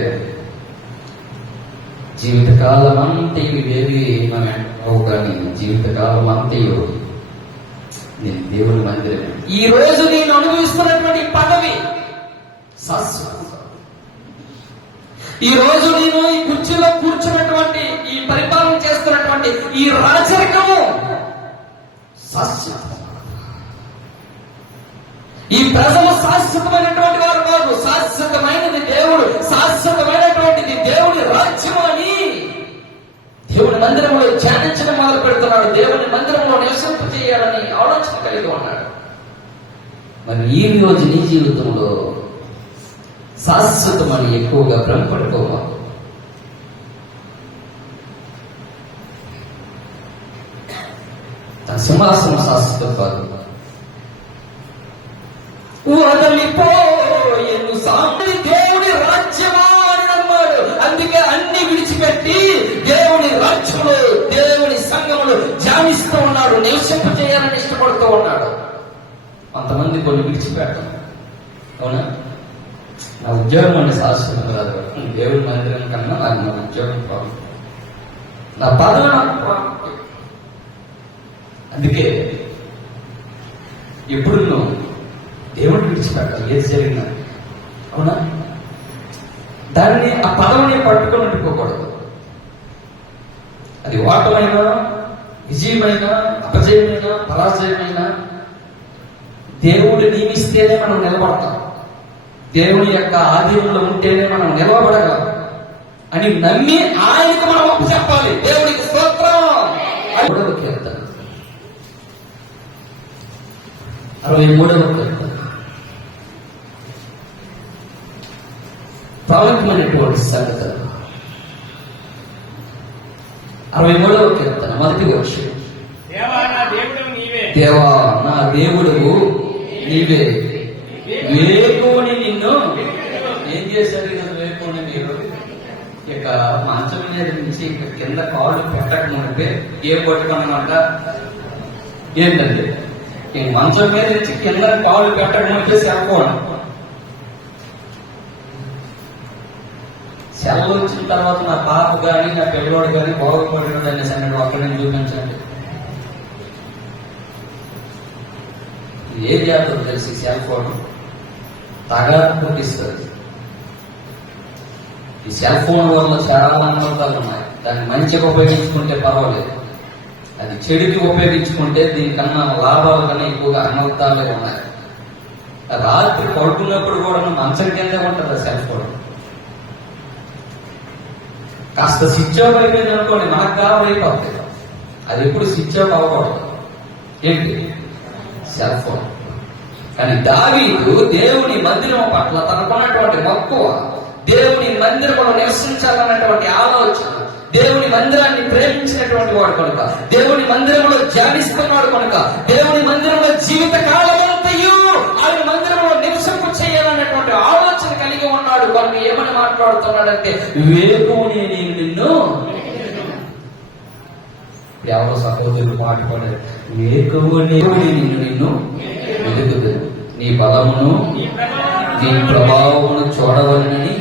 జీవితకాలం అంతయు ఏవి మనం కానీ జీవితకాలం అంతయు నేను దేవుని మందిరం. ఈ రోజు నేను అనుభవిస్తున్నటువంటి పదవి శాశ్వతం. ఈ రోజు నేను ఈ కుర్చీలో కూర్చున్నటువంటి ఈ పరిపాలన చేస్తున్నటువంటి ఈ రాజరికము శాశ్వతం. ఈ ప్రజలు శాశ్వతమైనటువంటి వారు కాదు, శాశ్వతమైనది దేవుడు, శాశ్వతమైనటువంటిది దేవుడి రాజ్యం అని దేవుని మందిరంలో ధ్యానించడం మొదలు పెడుతున్నాడు. దేవుని మందిరంలో నివసింప చేయాలని ఆలోచన కలిగి ఉన్నాడు. మరి ఈ రోజు నీ జీవితంలో శాశ్వతమని ఎక్కువగా భ్రమపడుకోవాలి. తన సింహాసనం శాశ్వతం కాదు. వదలిపోయేను సామి దేవుని రాజ్యమా అని నమ్మాడు. అందుకే అన్ని విడిచిపెట్టి దేవుని రాజ్యంలో దేవుని సంఘంలో ధ్యానిస్తూ ఉన్నాడు, నివసింప చేయాలని ఇష్టపడుతూ ఉన్నాడు. కొంతమంది కొన్ని విడిచిపెట్టారు. అవునా? నా ఉద్యోగం అంటే శాశ్వతం కాదు, దేవుని మందిరం కన్నా నాకు నా ఉద్యోగం ప్రాబ్లం, నా పదవి నాకు ప్రాబ్లం. అందుకే ఎప్పుడు నువ్వు దేవుడిని విడిచిపెట్టాలి ఏది జరిగినా. అవునా? దాన్ని ఆ పదవిని పట్టుకొని ఉండిపోకూడదు. అది ఓటమైనా విజయమైనా అపజయమైనా పరాజయమైనా దేవుడు నియమిస్తేనే మనం నిలబడతాం. దేవుని యొక్క ఆధీనంలో ఉంటేనే మనం నిలవబడగలం అని నమ్మి ఆయనకు మనం ఒప్పు చెప్పాలి. దేవుడికి స్తోత్రం. 63వ కీర్తన 63వ కీర్తన ప్రాముఖ్యమైనటువంటి సంగతులు. 63వ కీర్తన 1వ వచనం. దేవా నా దేవుడవు నీవే, వేకుని నిన్ను ఏం చేశారు? వేకుని మీరు ఇక మంచం మీద నుంచి ఇక కింద కాళ్ళు పెట్టకముందే ఏం పట్టుకున్నమాట ఏంటంటే ఇంక మంచం మీద నుంచి కింద కాళ్ళు పెట్టకముందే సెలవు వచ్చిన తర్వాత నా పాప కానీ నా పిల్లవాడు కానీ బాగుపడినాడు అనే సంగతి అక్కడ నేను చూపించండి. ఏ జాగ్రత్త తెలిసి సెల్ ఫోన్ తగపిస్తుంది. ఈ సెల్ ఫోన్ వల్ల చాలా అనర్థాలు ఉన్నాయి. దాన్ని మంచిగా ఉపయోగించుకుంటే పర్వాలేదు, అది చెడుకి ఉపయోగించుకుంటే దీనికన్నా లాభాలు కన్నా ఎక్కువగా అనర్థాలే ఉన్నాయి. రాత్రి పడుకున్నప్పుడు కూడా మంచం కింద ఉంటుంది సెల్ ఫోన్. కాస్త స్విచ్ ఆఫ్ అయిపోయింది అనుకోండి, మనకు కావాలైపోతుంది. అది ఎప్పుడు స్విచ్ ఆఫ్ అవ్వకూడదు. ఏంటి? Cell phone. కానీ దావీదు దేవుని మందిరం పట్ల తనకున్నటువంటి మక్కువ, దేవుని మందిరంలో నివసించాలన్నటువంటి ఆలోచన, దేవుని మందిరాన్ని ప్రేమించినటువంటి వాడు కనుక, దేవుని మందిరంలో ధ్యానిస్తున్నాడు కనుక, దేవుని మందిరంలో జీవిత కాలమంతయు ఆయన మందిరంలో నివసింపు చేయాలన్నటువంటి ఆలోచన కలిగి ఉన్నాడు కనుక ఏమని మాట్లాడుతున్నాడంటే, వేకుని నేను నిన్ను, ఎవరో సహోదరులు మాట్లాడారు, వేకుని నిన్ను వెలుగుదు, నీ బలమును నీ ప్రభావమును చూడవలనని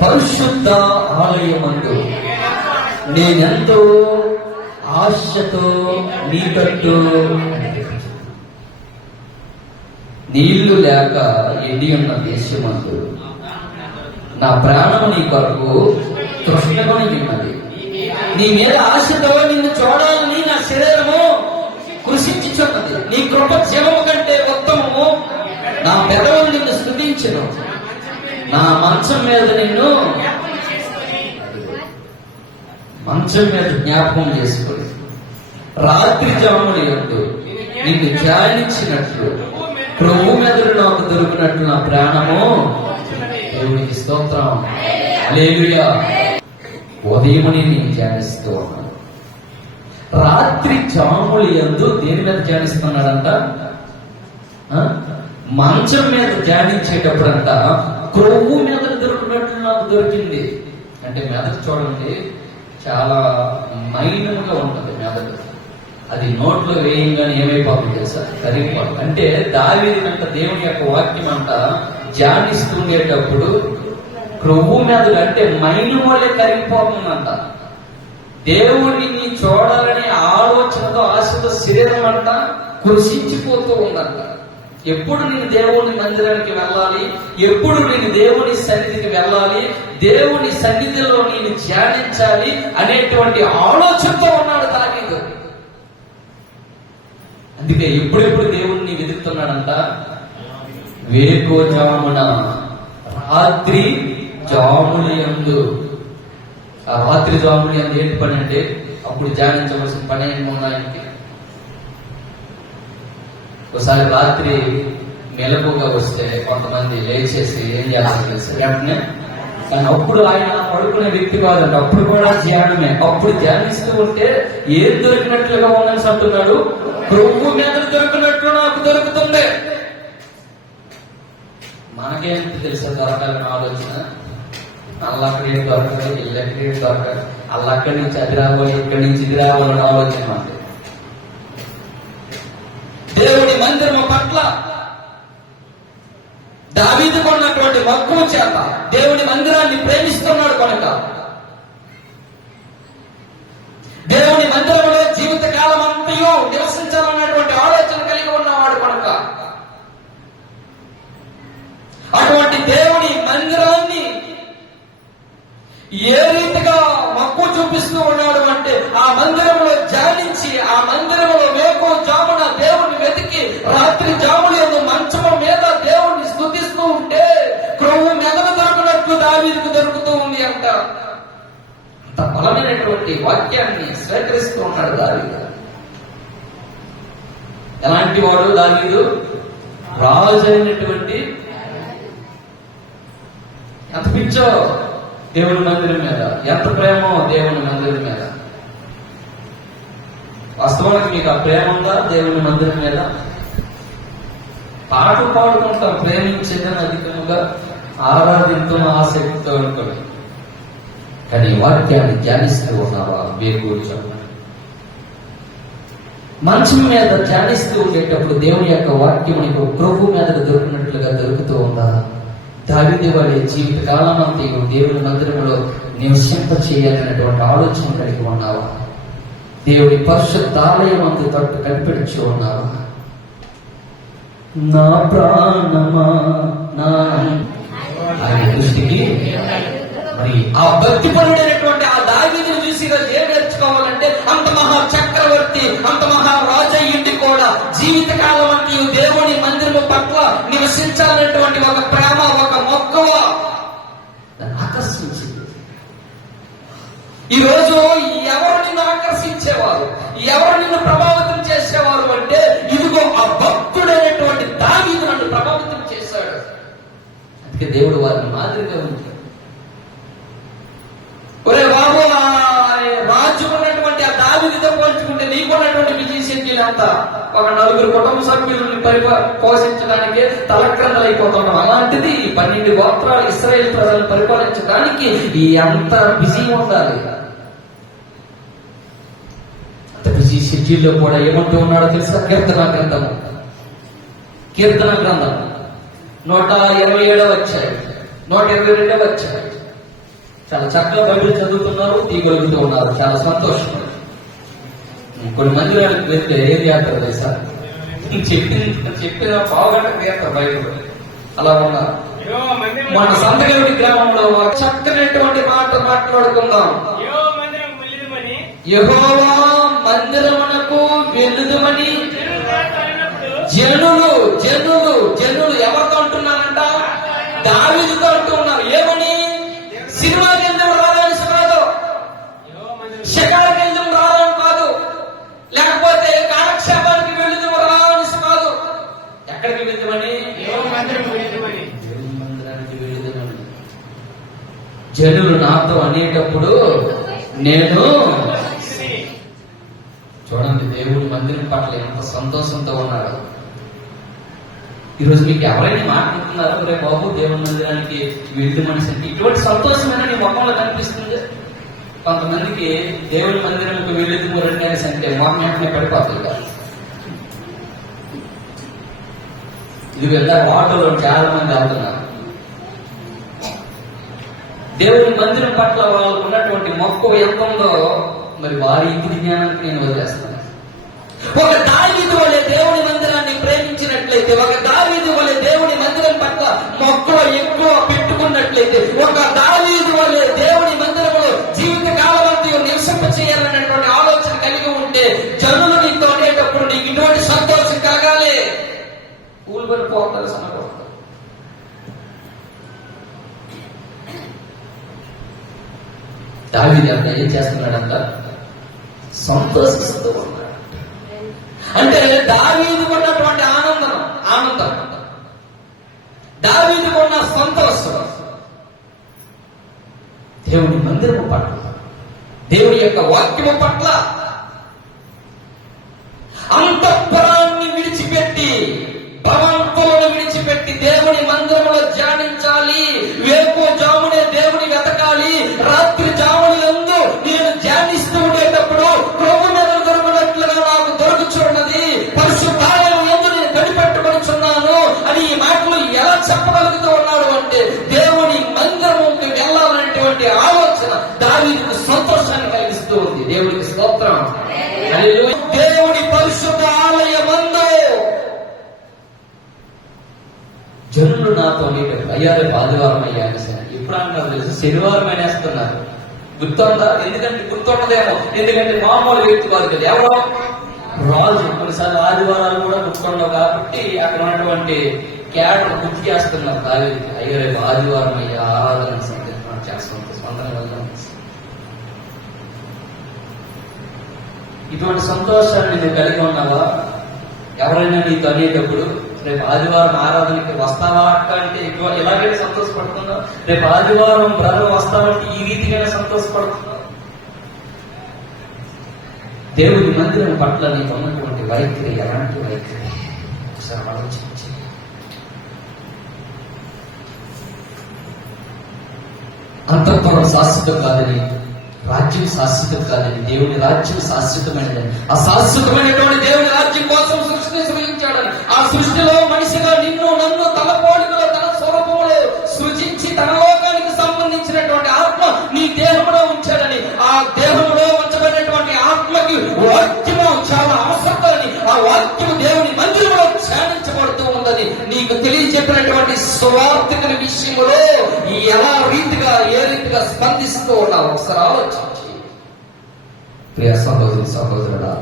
పరిశుద్ధ ఆలయమందు నేనెంతో ఆశతో నీకట్టు. నీళ్లు లేక ఎండి ఉన్న దేశమందు నా ప్రాణము నీ కొరకు తృష్ణకొని ఉన్నది. నీ మీద ఆశతో నిన్ను చూడాలని నా శరీరము కృషించుచున్నది. నీ కృప జీవము కంటే ఉత్తమము. నా పెదవులు నిన్ను స్తుతించును. నా మంచం మీద నిన్ను, మంచం మీద జ్ఞాపకం చేసుకుని రాత్రి జాములు యందు నిన్ను ధ్యానించినట్లు ప్రభు మీద నాకు దొరికినట్లు నా ప్రాణము. దేవునికి స్తోత్రం. హల్లెలూయా. ఉదయముని నేను ధ్యానిస్తూ ఉన్నాను. రాత్రి జాములు యందు దేని మీద ధ్యానిస్తున్నాడంట? మంచం మీద ధ్యానించేటప్పుడంట క్రొవ్వు మీద దొరికినట్లు నాకు దొరికింది. అంటే మెదడు చూడండి చాలా మైనంగా ఉంటుంది. మెదడు అది నోట్లో వేయంగానే ఏమైపోతుంది తెలుసా? కరిగిపోతుంది. అంటే దావీదునంట దేవుని యొక్క వాక్యం అంట ధ్యానిస్తుండేటప్పుడు క్రొవ్వు మెదడు అంటే మైను వల్లే కరిగిపోతుందంట. దేవుడిని చూడాలనే ఆలోచనతో ఆశతో శరీరం అంట కృషించిపోతూ ఉందంట. ఎప్పుడు నేను దేవుని మందిరానికి వెళ్ళాలి, ఎప్పుడు నేను దేవుని సన్నిధికి వెళ్ళాలి, దేవుని సన్నిధిలో నేను ధ్యానించాలి అనేటువంటి ఆలోచనతో ఉన్నాడు దావీదు. అందుకే ఎప్పుడెప్పుడు దేవుణ్ణి వెతుకుతున్నాడంట? వేకువజామున, రాత్రి జాములయందు. ఆ రాత్రి జాములయందు ఏంటి పని అంటే అప్పుడు ధ్యానించవలసిన పని ఏమో ఆయనకి. ఒకసారి రాత్రి మెలకుగా వస్తే కొంతమంది లేచేసి ఏం చేస్తారు తెలుసా? వెంటనే. కానీ అప్పుడు ఆయన పడుకునే వ్యక్తి కాదంట, అప్పుడు కూడా ధ్యానమే. అప్పుడు ధ్యానిస్తూ ఉంటే ఏం దొరికినట్లుగా ఉందని అంటున్నాడు? క్రొవ్వు మీద దొరికినట్లు నాకు దొరుకుతుంది. మనకేంటి తెలుసా దొరకాలని ఆలోచన? అల్లక్కడేం దొరకదు, ఇల్లక్కడేం దొరకదు, అల్లక్కడి నుంచి అది రావాలి, ఇక్కడి నుంచి ఇది రావాలని ఆలోచన మనకి. దేవుని మందిరము పట్ల దావీదు కొన్నటువంటి మక్కువ చేత దేవుని మందిరాన్ని ప్రేమిస్తున్నాడు కనుక, దేవుని మందిరంలో జీవిత కాలం అంతయో నివసించాలన్నటువంటి ఆలోచన కలిగి ఉన్నవాడు కనుక, అటువంటి దేవుని మందిరాన్ని ఏ రీతిగా మక్కువ చూపిస్తూ ఉన్నాడు అంటే ఆ మందిరంలో ధ్యానించి, ఆ మందిరంలో వేకో జామున దేవుని వెతికి, రాత్రి జాములు మంచము మీద దేవుణ్ణి స్తుతిస్తూ ఉంటే క్రొవ్వు మెదడు దొరికినట్లు దావీదుకు దొరుకుతూ ఉంది అంట. అంత బలమైనటువంటి వాక్యాన్ని స్వీకరిస్తూ ఉన్నాడు దావీదు. ఎలాంటి వాడు దావీదు? రాజు అయినటువంటి. ఎంత పిచ్చో దేవుని మందిరం మీద, ఎంత ప్రేమో దేవుని మందిరం మీద. వాస్తవానికి మీకు ఆ ప్రేమ ఉందా దేవుని మందిరం మీద? పాటలు పాడుకుంటాం ప్రేమించేదని అధికముగా ఆరాధించిన ఆసక్తితో అనుకోండి. కానీ వాక్యాన్ని ధ్యానిస్తూ ఉన్నావా? వేకూర్చు. మంచం మీద ధ్యానిస్తూ ఉండేటప్పుడు దేవుని యొక్క వాక్యం నీకు క్రొవ్వు మీద దొరికినట్లుగా దొరుకుతూ ఉందా? దావీదు వాడి జీవిత కాలం అంతా దేవుని మందిరంలో నివసింప చేయాలనేటువంటి ఆలోచన కలిగి ఉన్నావా? దేవుడి పరిశుద్ధ ఆలయం అందు తట్టు కనిపెడుచు ఉన్నావా? నా ప్రాణమా నా ఆయన దృష్టికి మరి ఆ భక్తిపరుడైనటువంటి ఆ దావీదును చూసి ఏం నేర్చుకోవాలంటే, అంత మహా చక్రవర్తి, అంత మహారాజు అయ్యింది కూడా జీవిత కాలం అంతా దేవుని మందిరము పట్ల నివసించాలనేటువంటి ఒక ప్రేమ, ఒక మక్కువ దాన్ని ఆకర్షించింది. ఈ రోజు ఎవరు నిన్ను ఆకర్షించేవారు, ఎవరు నిన్ను ప్రభావితం చేసేవారు అంటే, ఇదిగో ఆ భక్తుడైనటువంటి దావీదు నన్ను ప్రభావితం చేశాడు. అందుకే దేవుడు వారిని మాదిరిగా ఉంచాడు. ఒరే బాబు, రాజుకున్నటువంటి ఆ దావీదుతో పోల్చుకుంటే నీకున్నటువంటి విజయ శక్తులు అంతా ఒక నలుగురు కుటుంబ సభ్యులని పోషించడానికి తలక్రందలైపోతున్నాం. అలాంటిది 12 గోత్రాలు ఇశ్రాయేలు ప్రజలను పరిపాలించడానికి ఎంత బిజీ ఉండాలి. అంత బిజీ షెడ్యూల్లో కూడా ఏమంటూ ఉన్నాడో తెలుసా? కీర్తన గ్రంథం 127వ అధ్యాయం, 122వ అధ్యాయం. చాలా చక్కగా బైబిల్ చదువుతున్నారు, తీయగలుగుతూ ఉన్నారు, చాలా సంతోషం. కొన్ని మందిరాలకు వెళ్తే ఏం చేస్తారు తెలుసా? చెప్పిన పావుగంట వేస్తారు బైబిల్. అలా ఉన్నారు. మన సంతగడి గ్రామంలో చక్కనటువంటి మాట మాట్లాడుకుందాం. యెహోవా మందిరమునకు వెళ్ళుదుమని జనులు జనులు జనులు ఎవరితో అంటున్నారంట? దావీదుతో అంటూ ఉన్నారు. ఏమని? సినిమాకి వెళ్దాం రాదని కాదు, షికారుకి వెళ్దాం రాదని కాదు, లేకపోతే కాలక్షేపానికి వెళ్దాం రాదని కాదు. ఎక్కడికి వెళ్దామని? మందిరానికి వెళ్దామని. జనులు నాతో అనేటప్పుడు నేను చూడండి, దేవుడి మందిరం పట్ల ఎంత సంతోషంతో ఉన్నాడు. ఈరోజు మీకు ఎవరైనా మాట్లాడుతున్నారా? రేపు బాబు దేవుని మందిరానికి వెళ్తూ మనిషి ఇటువంటి సంతోషమైన నీ ముఖంలో కనిపిస్తుంది? కొంతమందికి దేవుని మందిరంకి వెళ్ళేందుకు రండి అనేసి అంటే మొన్న వెంటనే పడిపోతుంది కదా. ఇది వెళ్ళా ఆటోలో చాలా మంది వెళ్తున్నారు. దేవుని మందిరం పట్ల వాళ్ళకు ఉన్నటువంటి మక్కువ ఎంత ఉందో మరి వారి ఇంటి జ్ఞానానికి నేను వదిలేస్తాను. ఒక దావీదు వలె దేవుని మందిరాన్ని ప్రేమించినట్లయితే, ఒక దావీదు వలె దేవుని మందిరం పట్ల మక్కువ ఎక్కువ పెట్టుకున్నట్లయితే, ఒక దావీదు వలె దేవుని మందిరంలో జీవిత కాలమంతా నివసింప చేయాలనేటువంటి ఆలోచన కలిగి ఉంటే, జనులు నీతో అనేటప్పుడు నీకు ఇటువంటి సంతోషం కలగాలి. ఊళ్ళు పడిపోతారు, సన్నపోతారు. దావీదు అంతా ఏం చేస్తున్నాడంట? సంతోషిస్తూ ఉన్నాడు. అంటే దావీదుకు ఉన్నటువంటి ఆనందం, దావీదుకు ఉన్న సంతోషం దేవుని మందిరము పట్ల, దేవుని యొక్క వాక్యము పట్ల, అంతఃపురాన్ని విడిచిపెట్టి, భవంతులను విడిచిపెట్టి దేవుని మందిరములో ధ్యానించాలి. వేకో జామునే దేవుని వెతకాలి. రాత్రి జామునందు నేను ధ్యానిస్తూ ఉండేటప్పుడు ప్రభు మీద దొరుకున్నట్లుగా నాకు దొరుకుచున్నది, పరిశుద్ధాలయం ఎందు నేను గడిపెట్టుకొనిచున్నాను అని ఈ మాటలు ఎలా చెప్పగలుగుతూ ఉన్నాడు అంటే, దేవుని మందిరముకి వెళ్ళాలనేటువంటి ఆలోచన దావీదుకు సంతోషాన్ని కలిగిస్తూ ఉంది. దేవుడికి స్తోత్రం. దేవుని పరిశుద్ధ ఆలయమందు జనులు నాతో అయ్యా రేపు ఆదివారం అయ్యా ఎప్పుడు అంటారు తెలుసు? శనివారం అనేస్తున్నారు. గుర్తుందా? ఎందుకంటే గుర్తుండదేమో, ఎందుకంటే మామూలు వ్యక్తి వారు కదా, ఎవరో రాజు. కొన్నిసార్లు ఆదివారాలు కూడా గుర్తుండవు కాబట్టి అక్కడ ఉన్నటువంటి క్యాడర్ గుర్తుకేస్తున్నారు. దావీదుకి అయ్యో రేపు ఆదివారం అయ్యా ఆరాధన చేస్తాం, స్పందన వెళ్దాం. ఇటువంటి సంతోషాన్ని నువ్వు కలిగి ఉన్నావా? ఎవరైనా నీతో అనేటప్పుడు రేపు ఆదివారం ఆరాధనకి వస్తావా అంటే ఇలాగైనా సంతోషపడుతున్నావు? రేపు ఆదివారం బ్రదర్ వస్తావంటే ఈ రీతిగానే సంతోషపడుతున్నావు? దేవుడి మందిరం పట్ల నీకు ఉన్నటువంటి వైఖరి ఎలాంటి వైఖరి? ఒకసారి ఆలోచించి. అంతఃపురం శాశ్వతం కాదని, రాజ్యం శాశ్వతం కాదని, దేవుని రాజ్యం శాశ్వతమైనదని, ఆ శాశ్వతమైనటువంటి దేవుని రాజ్యం కోసం సృష్టిని సృజించాడని, ఆ సృష్టిలో మనిషిగా నిన్ను నన్ను తన పోలికలో తన స్వరూపంలో సృజించి తన లోకానికి సంబంధించినటువంటి ఆత్మ నీ దేహంలో ఉంచాడని, ఆ దేహంలో ఉంచబడినటువంటి ఆత్మకి వాక్యము చాలా అవసరమని, ఆ వాక్యము దేవుని మందిరంలో ధ్యానించబడుతూ ఉందని నీకు తెలియజెప్పినటువంటి స్వార్థికుల విషయంలో ఏ రీతిగా స్పందిస్తూ ఉన్నావు ఒకసారి ఆలోచించి. ప్రియ సహోదరుడా,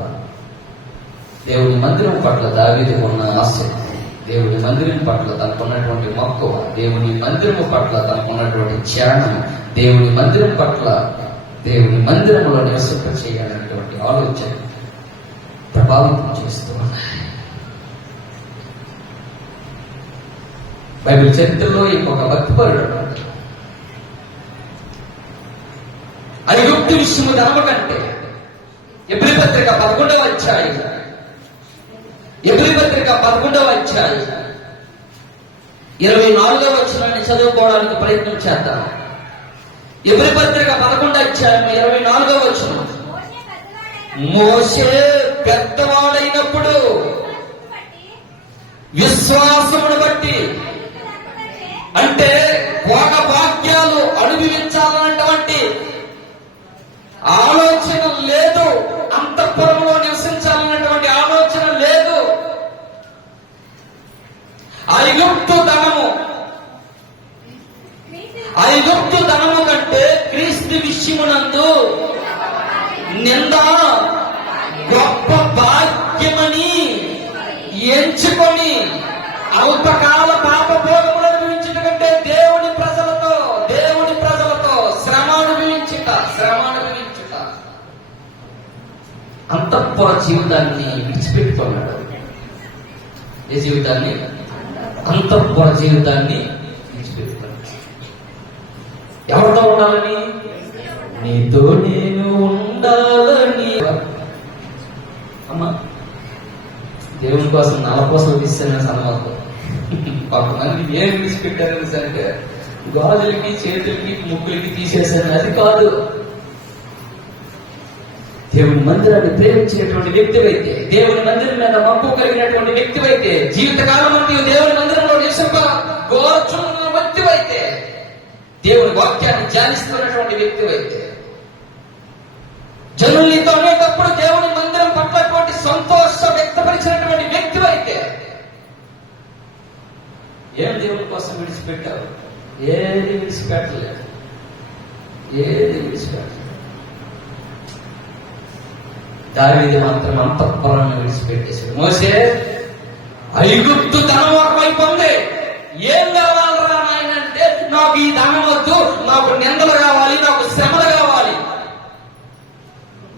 దేవుని మందిరం పట్ల దావీదుకు ఉన్న ఆసక్తి, దేవుని మందిరం పట్ల తనకున్నటువంటి మక్కువ, దేవుని మందిరం పట్ల తనకున్నటువంటి ధ్యానం, దేవుని మందిరం పట్ల దేవుని మందిరంలో నివసింప చేయాలనేటువంటి ఆలోచన ప్రభావితం చేస్తూ ఉన్నాయి. బైబిల్ చరిత్రలో ఇంకొక భక్తిపరుడు ఐగుప్తు విషయము ధర్మ కంటే ఎబ్రీ పత్రిక 11వ అధ్యాయం 24వ వచనాన్ని చదువుకోవడానికి ప్రయత్నం చేద్దాం. ఎబ్రీ పత్రిక 11వ అధ్యాయం 24వ వచనం. మోషే పెద్దవాడైనప్పుడు విశ్వాసమును బట్టి, అంటే భోగ భాగ్యాలు అనుభవించాలన్నటువంటి ఆలోచన లేదు, అంతఃపురంలో నివసించాలన్నటువంటి ఆలోచన లేదు. ఐగుప్తు ధనము కంటే క్రీస్తు విషయమునందు నింద గొప్ప భాగ్యమని ఎంచుకొని అల్పకాల పాప భోగములు అనుభవించుట కంటే దేవుని ప్రజలతో శ్రమ అనుభవించుట అంతఃపుర జీవితాన్ని విడిచిపెట్టుకున్నాడు. ఏ జీవితాన్ని? అంతఃపుర జీవితాన్ని విడిచిపెట్టుకున్నాడు. ఎవరితో ఉండాలని? నీతో నేను ఉండాలని. అమ్మా, దేవుని కోసం నల కోసం తీసిన సన్మాతం. కొంతమంది ఏం విడిచిపెట్టారని అంటే గాజులకి, చేతులకి, ముక్కులకి తీసేసాను. అది కాదు. దేవుని మందిరాన్ని ప్రేమించినటువంటి వ్యక్తివైతే, దేవుని మందిరం మీద మక్కువ కలిగినటువంటి వ్యక్తివైతే, జీవితకాలం అంతా దేవుని మందిరంలో కోరుచున్న వ్యక్తివైతే, దేవుని వాక్యాన్ని ధ్యానిస్తున్నటువంటి వ్యక్తివైతే, జనులు నీతో అనేటప్పుడు దేవుని మందిరం పట్ల సంతోషం వ్యక్తపరిచినటువంటి వ్యక్తివైతే, ఏం దేవుని కోసం విడిచిపెట్టావు? ఏది విడిచిపెట్టలేదు. దావీదు మాత్రం అంతఃపురాన్ని విడిచిపెట్టేశాడు. మోసే, ఐగుప్తు ధనం ఒకవైపు ఉంది, ఏం కావాలరా నాయన అంటే, నాకు ఈ ధనం వద్దు, నాకు నిందలు కావాలి, నాకు శ్రమలు కావాలి.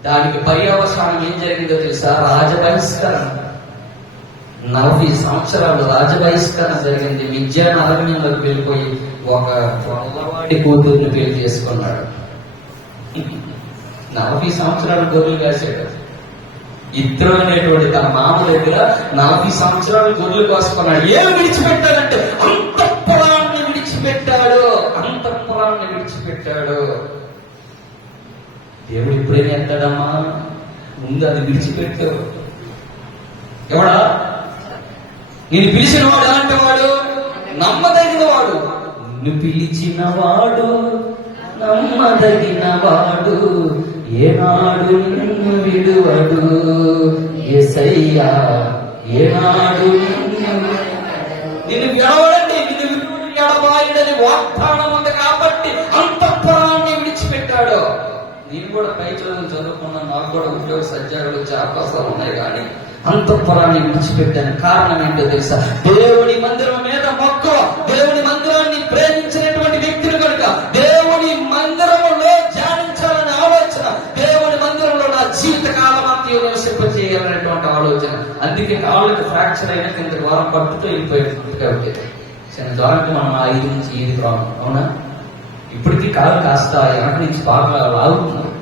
దానికి పర్యవసానం ఏం జరిగిందో తెలుసా? రాజబహిష్కరణ. 40 సంవత్సరాలు రాజబహిష్కరణ జరిగింది. మిద్యాను అరణ్యంలోకి వెళ్ళిపోయి ఒక పొల్లవాడి కూతుర్ని పెళ్లి చేసుకున్నాడు. 40 సంవత్సరాలు గొర్రెలు కాసాడు. ఇద్దరు అనేటువంటి తన మామ దగ్గర 40 సంవత్సరాలు గొర్రెలు కాసుకున్నాడు. ఏం విడిచిపెట్టాడంటే అంతఃపురాన్ని విడిచిపెట్టాడు. అంతఃపురాన్ని విడిచిపెట్టాడు. దేవుడు ఇప్పుడేం చేస్తాడమ్మా? ముందు అది విడిచిపెట్టు. ఎవడా? నేను పిలిచిన వాడు ఎలాంటి వాడు? నమ్మదగిన వాడు. నిన్ను పిలిచిన వాడు నమ్మదగిన వాడు, ఏనాడు నిన్ను విడువడు. యేసయ్యా ఏనాడు నిన్ను విడవడండి, నిన్ను ఎడబాయుడని వాగ్దానం ఉంది కాబట్టి అంతఃపురాన్ని విడిచిపెట్టాడు. నేను కూడా పై చదువుకున్నా, నాకు కూడా ఉద్యోగ సజ్జాలు వచ్చే అవకాశాలు ఉన్నాయి, కానీ అంతఃపురాన్ని విడిచిపెట్టాను. కారణం ఏంటో తెలుసా? దేవుని మందిరం మీద మక్కువ, దేవుని మందిరాన్ని ప్రేమించినటువంటి వ్యక్తులు కనుక దేవుని మందిరంలో ధ్యానించాలనే ఆలోచన, దేవుని మందిరంలో నా జీవిత కాలం అంతా నివసింప చేయాలనేటువంటి ఆలోచన. అందుకే కాళ్ళకి ఫ్రాక్చర్ అయినా కింద వారం పట్టుతో వెళ్ళిపోయేది కాబట్టి చిన్న దానికి మనం 5 నుంచి 7 రాము. అవునా? ఇప్పటికీ కాలు కాస్త వెనక నుంచి బాగా లాగుతున్నాం.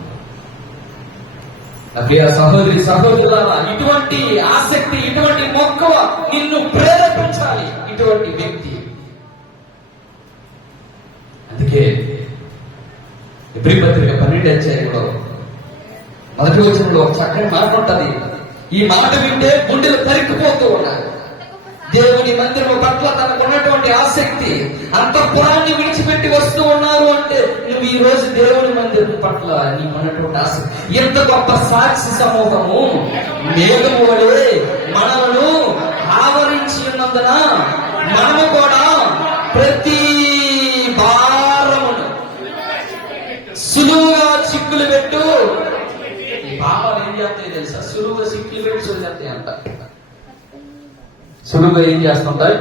సహోదరి సహోదరులారా, ఇటువంటి ఆసక్తి, ఇటువంటి మక్కువ నిన్ను ప్రేరేపించాలి ఇటువంటి వ్యక్తి. అందుకే ఎబ్రీ పత్రిక 12వ అధ్యాయంలో 1వ వచనంలో ఒక చక్కని మాట ఉంటది. ఈ మాట వింటే గుండెలు తరిక్కుపోతూ ఉన్నాయి. దేవుని మందిరం పట్ల తనకు ఉన్నటువంటి ఆసక్తి, అంతఃపురాన్ని విడిచిపెట్టి వస్తూ ఉన్నారు అంటే నువ్వు ఈ రోజు దేవుని మందిరం పట్ల నీకు ఉన్నటువంటి ఆసక్తి. ఎంత గొప్ప సాక్షి సమూహము మేఘము వలె మనలను ఆవరించి ఉన్నందున మనము కూడా ప్రతి భారమును సులువుగా చిక్కులు పెట్టు. ఈ పాపాలు ఏం చేస్తాయి తెలుసా? సులువుగా చిక్కులు పెట్టి సులువుతాయి అంట. సులువుగా ఏం చేస్తుంటాయి?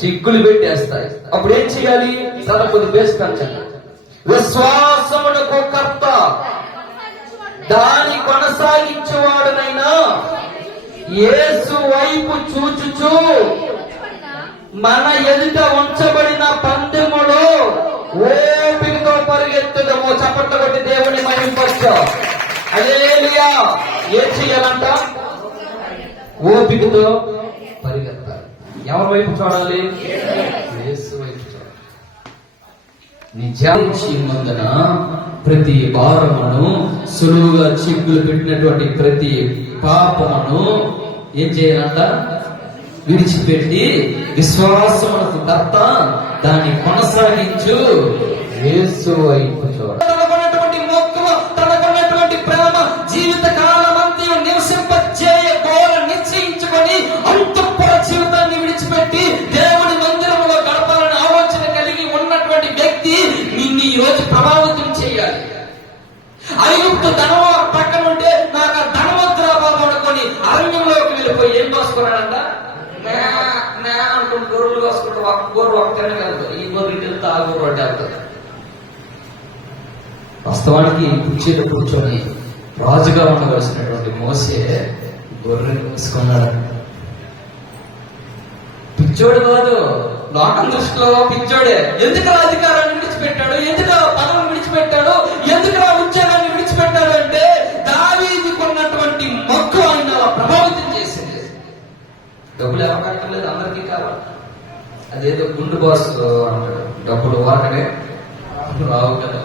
చిక్కులు పెట్టేస్తాయి. అప్పుడు ఏం చేయాలి? తన కొద్ది వేసుకొచ్చండి. విశ్వాసమునకు కర్త, దాని కొనసాగించేవాడునైనా యేసు వైపు చూచుచు మన ఎదుట ఉంచబడిన పందెములో ఓపికతో పరిగెత్తుదము. చప్పట్లు కొట్టి దేవుని మహింపొచ్చు. హల్లెలూయా. ఏం చేయాలంట? ఓపికతో పరిగెత్తాలి. ఎవరి వైపు చూడాలి? యేసు వైపు చూడాలి. నిజానికి ముందున ప్రతి భారమును, సులువుగా చిక్కులు పెట్టినటువంటి ప్రతి పాపమును ఏం చేయాలంట? విడిచిపెట్టి విశ్వాసమునకు కర్త, దాన్ని కొనసాగించు యేసు వైపు చూడాలి. తనకున్నటువంటి మక్కువ, తనకున్నటువంటి ప్రేమ జీవిత కాలం అంతా నివసింపచేయగోర నిశ్చయించుకొని అంతఃపుర జీవితాన్ని విడిచిపెట్టి దేవుని మందిరంలో గడపాలని ఆలోచన కలిగి ఉన్నటువంటి వ్యక్తి నిన్ను ఈ రోజు ప్రభావితం చేయాలి. ఐగుప్తు ధనం పక్కన ఉంటే నాకు ఆ ధనవంతురా బాబు అనుకొని అరణ్యంలోకి వెళ్ళిపోయి ఏం కోసుకున్నాడంట? అనుకుంటూ గొర్రెలు కోసుకుంటూ ఒక గొర్రె ఒక్కనే వెళ్తారు. ఈ గొర్రె ఇటు వెళ్తే ఆ గొర్రె ఒకటి వెళ్తారు. వాస్తవానికి కుర్చీలో కూర్చొని రాజుగా ఉండవలసినటువంటి మోసే గొర్రెలు కోసుకున్నాడు. పిచ్చోడు కాదు, లోకం దృష్టిలో పిచ్చోడే. ఎందుకు అధికారాన్ని విడిచిపెట్టాడు? ఎందుకు పదవిని విడిచిపెట్టాడు? ఎందుకు ఉద్యోగాన్ని విడిచిపెట్టాడు అంటే దావీదుకు ఉన్నటువంటి మక్కువ ఆయన ప్రభావితం చేసింది. డబ్బులు ఎవరికట్టం లేదు, అందరికీ కావాలి. అదేదో గుండు బాస్ అంటాడు, డబ్బులు వారకనే రావు కదా.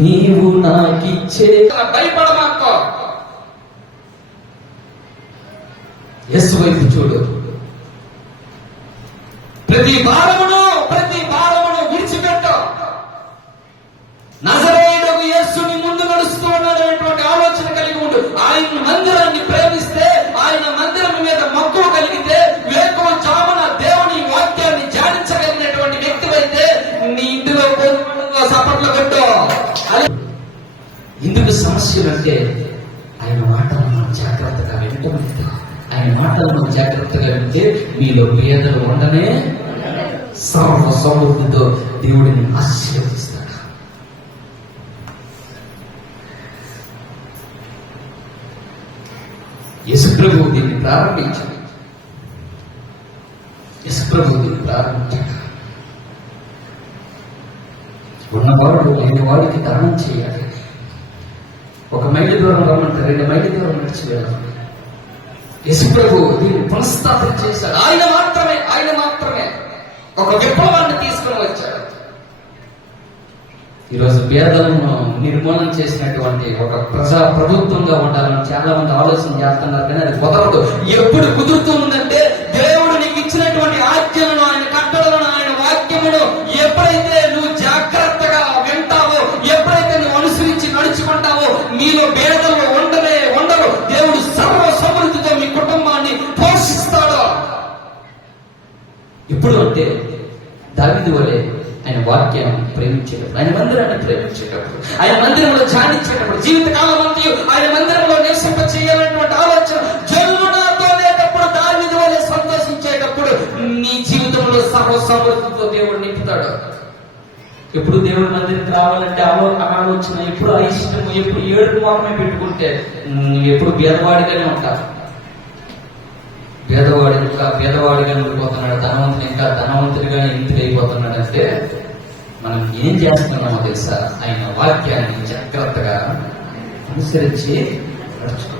నీవు నాకిచ్చే భయపడమాకో. యేసు వైపు చూడు. ప్రతి భారమును విడిచిపెట్టు. నజరేయుడగు యేసుని ముందు నడుస్తూ ఉన్నటువంటి ఆలోచన కలిగి ఉండు. ఆయన మందిరాన్ని ప్రేమిస్తే, ఆయన మందిరం మీద మక్కువ కలిగితే, వేకువ జామున దేవుని వాక్యాన్ని ధ్యానించగలిగినటువంటి వ్యక్తివైతే నీ ఇంటిలో సపట్లు పెట్టు. ఎందుకు సమస్యలు అంటే ఆయన మాటలను జాగ్రత్తగా వింటూ, ఆయన మాటలను జాగ్రత్తగా వింటే మీలో పేదలు ఉండనే సర్వ సమృద్ధితో దేవుడిని ఆశీర్వదిస్తాడు. యేసుప్రభువు దీన్ని ప్రారంభించాడు. ఉన్నవాడు లేని వాడికి దానం చేయాలి. 1 మైలు దూరం రమ్మంటే 2 మైలు దూరం నడిచి వెళ్ళాలి. యేసుప్రభు దీన్ని పునఃస్థాపన చేశాడు. ఆయన మాత్రమే ఒక విప్లవాన్ని తీసుకుని వచ్చాడు. ఈరోజు పేదలను నిర్మూలన చేసినటువంటి ఒక ప్రభుత్వంగా ఉండాలని చాలా మంది ఆలోచన చేస్తున్నారు, కానీ అది కుదరదు. ఎప్పుడు కుదురుతుందంటే దేవుడు నీకు ఇచ్చినటువంటి ఆజ్ఞలను, ఆయన కట్టడలను, ఆయన వాక్యమును ఎప్పుడైతే నువ్వు జాగ్రత్తగా వింటావో, ఎప్పుడైతే నువ్వు అనుసరించి నడుచుకుంటావో, మీలో పేదలు ఉండరు. దేవుడు సర్వ సమృద్ధితో మీ కుటుంబాన్ని పోషిస్తాడు. ఇప్పుడు అంటే దావీదు వలె ఆయన వాక్యాన్ని ప్రేమించేటప్పుడు, ఆయన మందిరాన్ని ప్రేమించేటప్పుడు, ఆయన మందిరంలో ధ్యానించేటప్పుడు, జీవితకాలం అంతా ఆయన మందిరంలో నివసింప చేయాలన్నటువంటి ఆలోచన జన్మతోనేటప్పుడు దావీదు వలె సంతోషించేటప్పుడు నీ జీవితంలో సర్వ సమృద్ధితో దేవుడు నింపుతాడు. ఎప్పుడు దేవుడి మందిరికి రావాలంటే ఆలోచన, ఎప్పుడు అయిష్టము, ఎప్పుడు ఏడుపు మాత్రమే పెట్టుకుంటే ఎప్పుడు పేదవాడిగానే ఉంటారు. పేదవాడిగా ఉండిపోతున్నాడు, ధనవంతుడు ఇంకా ధనవంతుడిగా ఇంటికి అయిపోతున్నాడు. అంటే మనం ఏం చేస్తున్నామో తెలుసా? ఆయన వాక్యాన్ని జాగ్రత్తగా అనుసరించి నడుచుకో.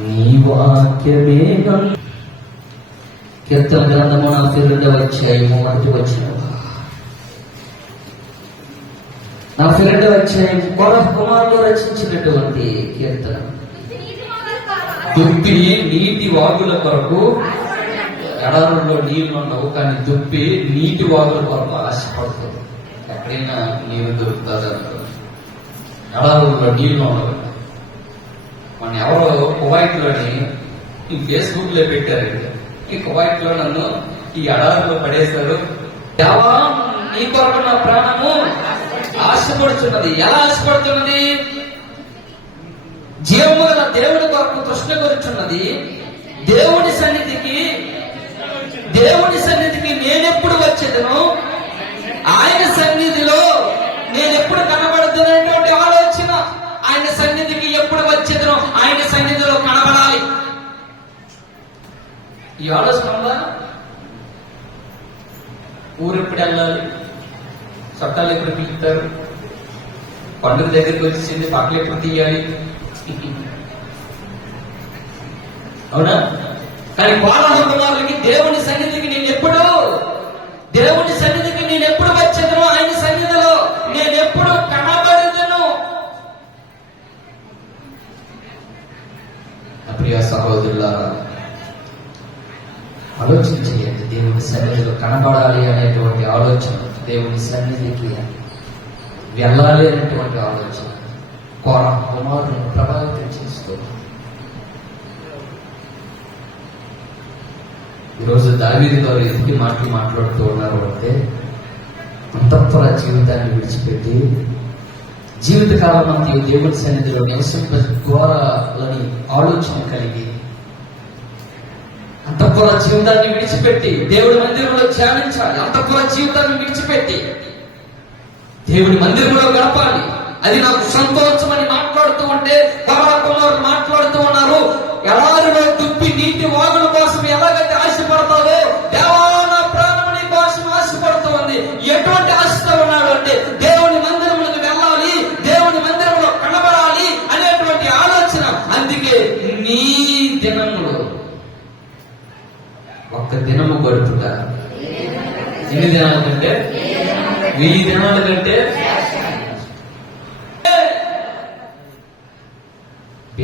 నీ వాక్యమే కీర్తన గ్రంథము 42వ అధ్యాయము 1వ వచనం. 42వ అధ్యాయం కోరహ కుమారులు రచించినటువంటి కీర్తన. దుప్పిని నీటి వాగుల కొరకు, ఎడారుల్లో నీళ్లు ఉండవు కానీ దుప్పి నీటి వాగుల కొరకు ఆశపడుతుంది. ఎక్కడైనా నీరు దొరుకుతుంది అనుకో, ఎడారుల్లో నీళ్లు ఉండవు. మన ఎవరో కువైట్ లోని ఫేస్బుక్ లో పెట్టారు, ఈ కువైట్ లో నన్ను ఈ ఎడారులో పడేశారు, దేవా నీ కొరకు నా ప్రాణము ఆశపడుతున్నది. ఎలా ఆశపడుతున్నది? జీవము గల దేవుని కొరకు తృష్ణ కోరుచున్నది. దేవుని సన్నిధికి నేనెప్పుడు వచ్చేదను, ఆయన సన్నిధిలో నేనెప్పుడు కనబడుతున్నటువంటి ఆలోచన. ఆయన సన్నిధికి ఎప్పుడు వచ్చేదను, ఆయన సన్నిధిలో కనబడాలి. ఈ ఆలోచన ఉందా? ఊరెప్పుడు వెళ్ళాలి, చట్టాలు ఎప్పుడు పిలుస్తారు, పండుగ దగ్గరికి వచ్చేసింది, పక్కలు ఎప్పుడు తీయాలి, అవునా? కానీ కోలాహలకి దేవుని సన్నిధికి నేను ఎప్పుడు వచ్చేదను, ఆయన సన్నిధిలో నేను ఎప్పుడు కనబడేదను. ప్రియ సహోదరులారా, ఆలోచన చేయండి. దేవుని సన్నిధిలో కనబడాలి అనేటువంటి ఆలోచన, దేవుని సన్నిధికి వెళ్ళాలి అనేటువంటి ఆలోచన కోరహ కుమారులను ప్రభావితం చేస్తూ ఈరోజు దావీదు గారు ఎందుకు మాట్లాడుతూ ఉన్నారు అంటే, అంతఃపుర జీవితాన్ని విడిచిపెట్టి జీవితకాలం అంతా దేవుని సన్నిధిలో నివసించాలని ఆలోచన కలిగి, అంతఃపుర జీవితాన్ని విడిచిపెట్టి దేవుడి మందిరంలో ధ్యానించాలి. అంతఃపుర జీవితాన్ని విడిచిపెట్టి దేవుడి మందిరంలో గడపాలి. అది నాకు సంతోషమని మాట్లాడుతూ ఉంటే కుమారులు మాట్లాడుతూ ఉన్నారు. ఎడారిలో దుప్పి నీటి వాగుల కోసం ఎలాగైతే ఆశపడతావో, దేవా నా ప్రాణం నీ కోసం ఆశపడుతూ ఉంది. ఎటువంటి ఆశతో ఉన్నాడు అంటే దేవుని మందిరంలోకి వెళ్ళాలి, దేవుని మందిరంలో కనబడాలి అనేటువంటి ఆలోచన. అందుకే నీ దినములు ఒక్క దినము గడుపుట ఎన్ని దినాల కంటే 1000 దినాల కంటే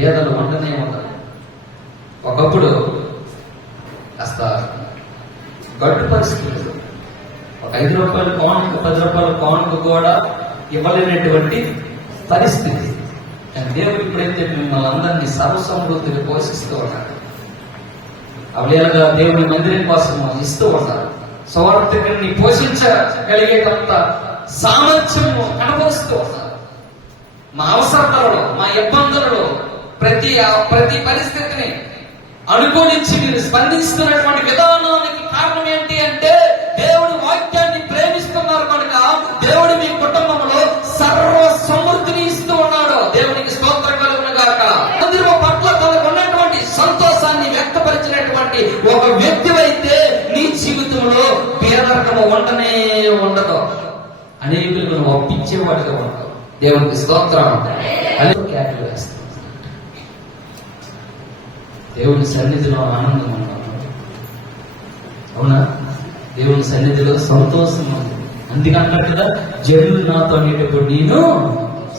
బేదలు ఉండనే ఉండదు. ఒకప్పుడు కాస్త గడ్డు పరిస్థితులు, ఒక 5 రూపాయల పౌండ్కు 10 రూపాయల పౌండ్కు కూడా ఇవ్వలేనటువంటి పరిస్థితి. కానీ దేవుడు ఇప్పుడైతే మిమ్మల్ని అందరినీ సర్వసమృద్ధిగా పోషిస్తూ ఉన్నాడు. అవలేలుగా దేవుని మందిరం కోసం ఇస్తూ ఉన్నారు. సువార్తికుడిని పోషించగలిగేటంత సామర్థ్యము కనబరుస్తూ ఉన్నారు. మా అవసరాలలో, మా ఇబ్బందులలో ప్రతి పరిస్థితిని అనుకూలించి మీరు స్పందిస్తున్నటువంటి విధానానికి కారణం ఏంటి అంటే దేవుడి వాక్యాన్ని ప్రేమిస్తున్నారు కనుక దేవుడు మీ కుటుంబంలో సర్వ సమృద్ధిని ఇస్తూ ఉన్నాడు. దేవునికి స్తోత్రం కలుగును గాక. మందిరం పట్ల తనకు ఉన్నటువంటి సంతోషాన్ని వ్యక్తపరిచినటువంటి ఒక వ్యక్తివైతే నీ జీవితంలో పేదరికము ఉండనే ఉండదు. అనేకులను ఒప్పించేవాడిగా ఉంటావు. దేవునికి స్తోత్రం. క్యాపిటల్ వేస్తాం. దేవుని సన్నిధిలో ఆనందం ఉన్నాను. అవునా? దేవుని సన్నిధిలో సంతోషం ఉంది. అందుకంటారు కదా, జనులు నాతో అనేటప్పుడు నేను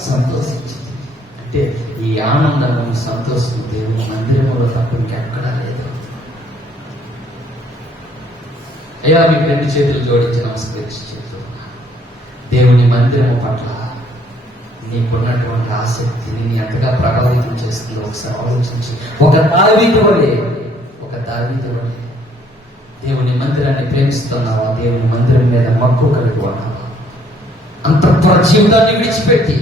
సంతోషించింది. అంటే ఈ ఆనందము, సంతోషం దేవుని మందిరంలో తప్ప ఇంకెక్కడా లేదు. అయ్యా, మీకు 2 చేతులు జోడించి నమస్కరించి చెప్తున్నా, దేవుని మందిరం పట్ల నీకున్నటువంటి ఆసక్తిని ఎంతగా ప్రభావితం చేస్తుందో ఒకసారి ఆలోచించి, ఒక దావీదు వలె దేవుని మందిరాన్ని ప్రేమిస్తున్నావా? దేవుని మందిరం మీద మక్కువ కలిగి ఉన్నావా? అంతఃపుర జీవితాన్ని విడిచిపెట్టి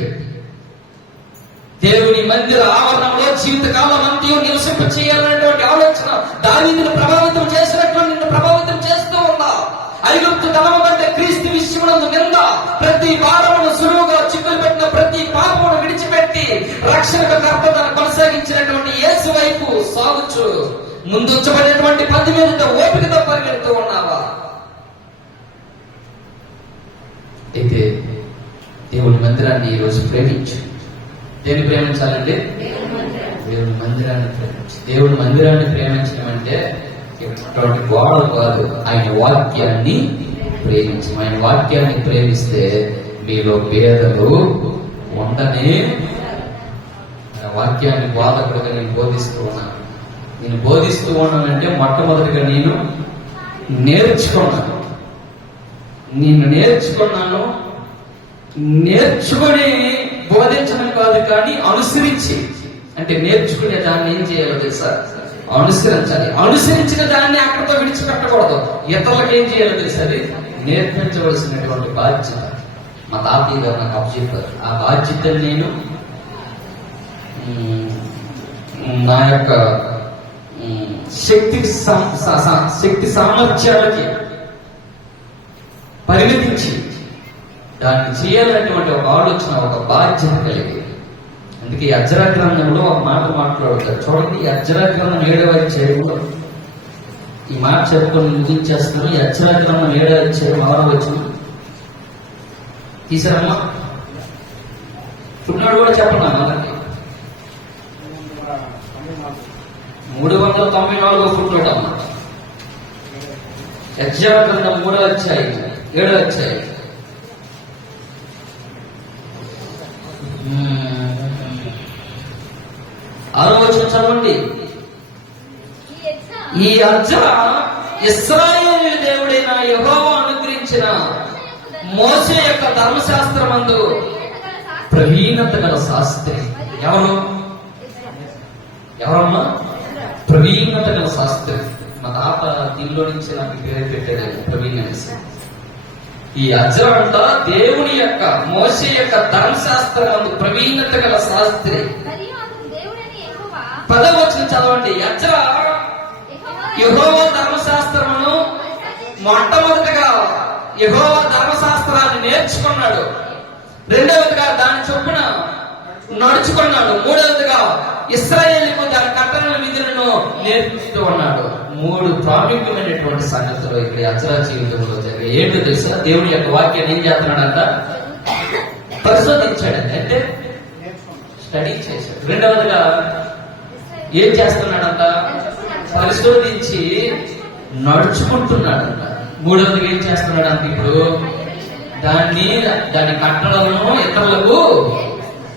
దేవుని మందిర ఆవరణంలో జీవితకాలం అంతా నివసింప చేయాలనేటువంటి ఆలోచన దావీదును ప్రభావితం చేసినట్లు నిన్ను ప్రభావితం చేస్తూ ఉందా? ఐగుప్తు ధనము కంటే క్రీస్తు విషయమునందు నింద, ప్రతి భారమును సులువుగా చిక్కులు పెట్టిన ప్రతి పాపమును విడిచిపెట్టి రక్షణకు కర్తను కొనసాగించినటువంటి యేసు వైపు సాగుచు ముందుంచబడినటువంటి 10 మీద ఓపికతో పరిగెడుతూ ఉన్నావా? అయితే దేవుని మందిరాన్ని ఈరోజు ప్రేమించు. దేన్ని ప్రేమించాలంటే దేవుని మందిరాన్ని ప్రేమించు. దేవుని మందిరాన్ని ప్రేమించడం అంటే ఇటువంటి గోడలు కాదు, ఆయన వాక్యాన్ని ప్రేమించి. ఆయన వాక్యాన్ని ప్రేమిస్తే మీలో భేదలు ఉండనే. వాక్యాన్ని బోధకుడుగా నేను బోధిస్తూ ఉన్నాను. నేను బోధిస్తూ ఉన్నానంటే మొట్టమొదటిగా నేను నేర్చుకున్నాను. నేర్చుకొని బోధించడం కాదు, కానీ అనుసరించి. అంటే నేర్చుకునే దాన్ని ఏం చేయాలో తెలుసా? అనుసరించాలి. అనుసరించిన దాన్ని అక్కడితో విడిచిపెట్టకూడదు. ఇతరులకు ఏం చేయాలో తెలుసా? అది నేర్పించవలసినటువంటి బాధ్యత మా తాతయ్య గారు నాకు అప్పచెప్పారు. ఆ బాధ్యతను నేను నా యొక్క శక్తి సామర్థ్యాలకి పరిమితించి దాన్ని చేయాలనేటువంటి ఒక ఆలోచన, ఒక బాధ్యత కలిగి. అందుకే అజ్రా గ్రంథంలో ఒక మాట మాట్లాడుతారు. చూడండి, ఈ అజ్రా గ్రంథం 7వ అధ్యాయంలో ఈ మాట చెప్పుకొని ముగించేస్తారు. ఈ అజ్రా గ్రంథం 7వ అధ్యాయం 6వ వచనం తీసారమ్మా. పుట్టినాడు కూడా చెప్పండి మనకి. 394వ ఫుట్నోట్ అమ్మా. అజ్రా గ్రంథం 3వ అధ్యాయం 7వ అధ్యాయం 6వ వచనం చదవండి. ఈ అజ్రా ఇశ్రాయేలు దేవుడైన యెహోవా అనుగ్రహించిన మోషే యొక్క ధర్మశాస్త్రమందు ప్రవీణత గల శాస్త్రి. ఎవరమ్మా? ప్రవీణత గల శాస్త్రి. మా తాత దీనిలో నుంచి నాకు పేరు పెట్టాడు, ప్రవీణ్ అనేసి. ఈ అజ్రా అంట దేవుని యొక్క మోషే యొక్క ధర్మశాస్త్రమందు ప్రవీణత గల శాస్త్రి. 10వ వచనం చదవండి. అజ్రా యెహోవా ధర్మశాస్త్రమును మొట్టమొదటిగా యెహోవా ధర్మశాస్త్రాన్ని నేర్చుకున్నాడు. 2వదిగా దాని చొప్పున నడుచుకున్నాడు. 3వదిగా ఇశ్రాయేలుకు దాని కట్టడల విధులను నేర్పిస్తూ ఉన్నాడు. 3 ప్రాముఖ్యమైనటువంటి సంగతులు ఇక్కడ అజ్రా జీవితంలో జరిగాయి. ఏంటో తెలుసా? దేవుని యొక్క వాక్యాన్ని ఏం చేస్తున్నాడంట? పరిశోధించాడు. అంటే స్టడీ చేశాడు. 2వదిగా ఏం చేస్తున్నాడంట? పరిశోధించి నడుచుకుంటున్నాడంట. 3వదిగా ఏం చేస్తున్నాడంట? ఇప్పుడు దాని కట్టడలను ఇతరులకు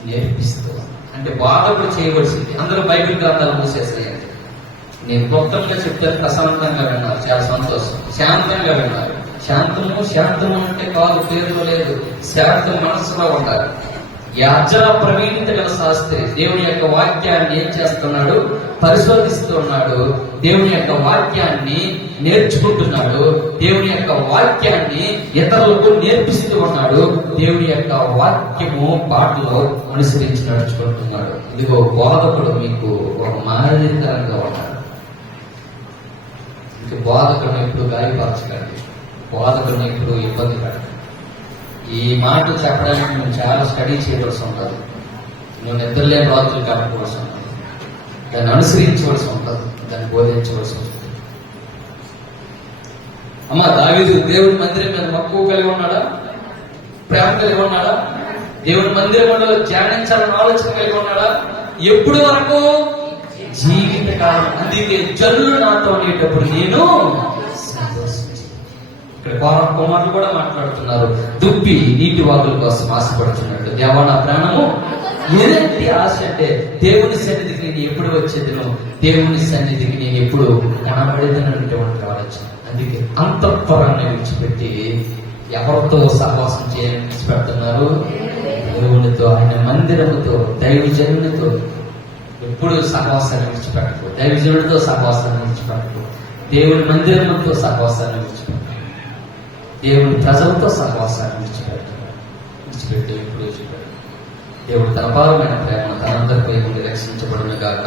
నేర్పిస్తూ. అంటే బోధకుడు చేయవలసింది. అందరూ బైబిల్ గ్రంథాలు మూసేసేయండి. నేను క్లుప్తంగా చెప్తాను, ప్రశాంతంగా విన్నారు, చాలా సంతోషం. శాంతంగా విన్నారు. శాంతము అంటే కాదు, పేరులో లేదు, శాంతం మనసులో ఉండాలి. ఈ అర్జన ప్రవీణత గల శాస్త్రి దేవుని యొక్క వాక్యాన్ని ఏం చేస్తున్నాడు? పరిశోధిస్తూ ఉన్నాడు. దేవుని యొక్క వాక్యాన్ని నేర్చుకుంటున్నాడు. దేవుని యొక్క వాక్యాన్ని ఇతరులకు నేర్పిస్తూ ఉన్నాడు. దేవుని యొక్క వాక్యము పాటలో అనుసరించి నడుచుకుంటున్నాడు. ఇదిగో బోధకుడు మీకు ఒక మాదిరికరంగా ఉన్నాడు. ఇంక బోధకుడు ఎప్పుడు గాయపరచకండి, బోధకుడు ఎప్పుడు ఇబ్బంది పెట్టండి. ఈ మాట చెప్పడానికి నువ్వు చాలా స్టడీ చేయవలసి ఉంటుంది. నువ్వు నిద్రలేని రాత్రులు కట్టుకోవాల్సి ఉంటుంది. దాన్ని అనుసరించవలసి ఉంటుంది, దాన్ని బోధించవలసి ఉంటుంది. అమ్మ, దావీదు దేవుని మందిరం మీద మక్కువ కలిగి ఉన్నాడా? ప్రేమ కలిగి ఉన్నాడా? దేవుని మందిరంలో ధ్యానించాలని ఆలోచన కలిగి ఉన్నాడా? ఎప్పుడు వరకు? జీవితకాలం. అందుకే జల్లు నాతో ఉండేటప్పుడు నేను కుమారులు కూడా మాట్లాడుతున్నారు. దుప్పి నీటి వాగుల కోసం ఆశపడుతున్నట్టు దేవా నా ప్రాణము ఏదంటే ఆశ అంటే దేవుని సన్నిధికి నేను ఎప్పుడు వచ్చేదిను, దేవుని సన్నిధికి నేను ఎప్పుడు కనబడేదనటువంటి ఆలోచన. అందుకే అంతఃపురాన్ని విడిచిపెట్టి ఎవరితో సహవాసం చేయని విడిచిపెడుతున్నారు? దేవునితో, ఆయన మందిరముతో, దైవజనునితో ఎప్పుడు సహవాసాన్ని విడిచిపెట్టకు. దైవజనుడితో సహవాసాన్ని విడిచిపెట్టకు. దేవుని మందిరముతో సహవాసాన్ని విడిచిపెట్టు. దేవుని ప్రజలతో సహవాసాన్ని విడిచిపెట్టు. ఎప్పుడు విడిచిపెట్టు. దేవుడు తన అపారమైన ప్రేమను తనందరిపై ఉండి రక్షించబడును గాక.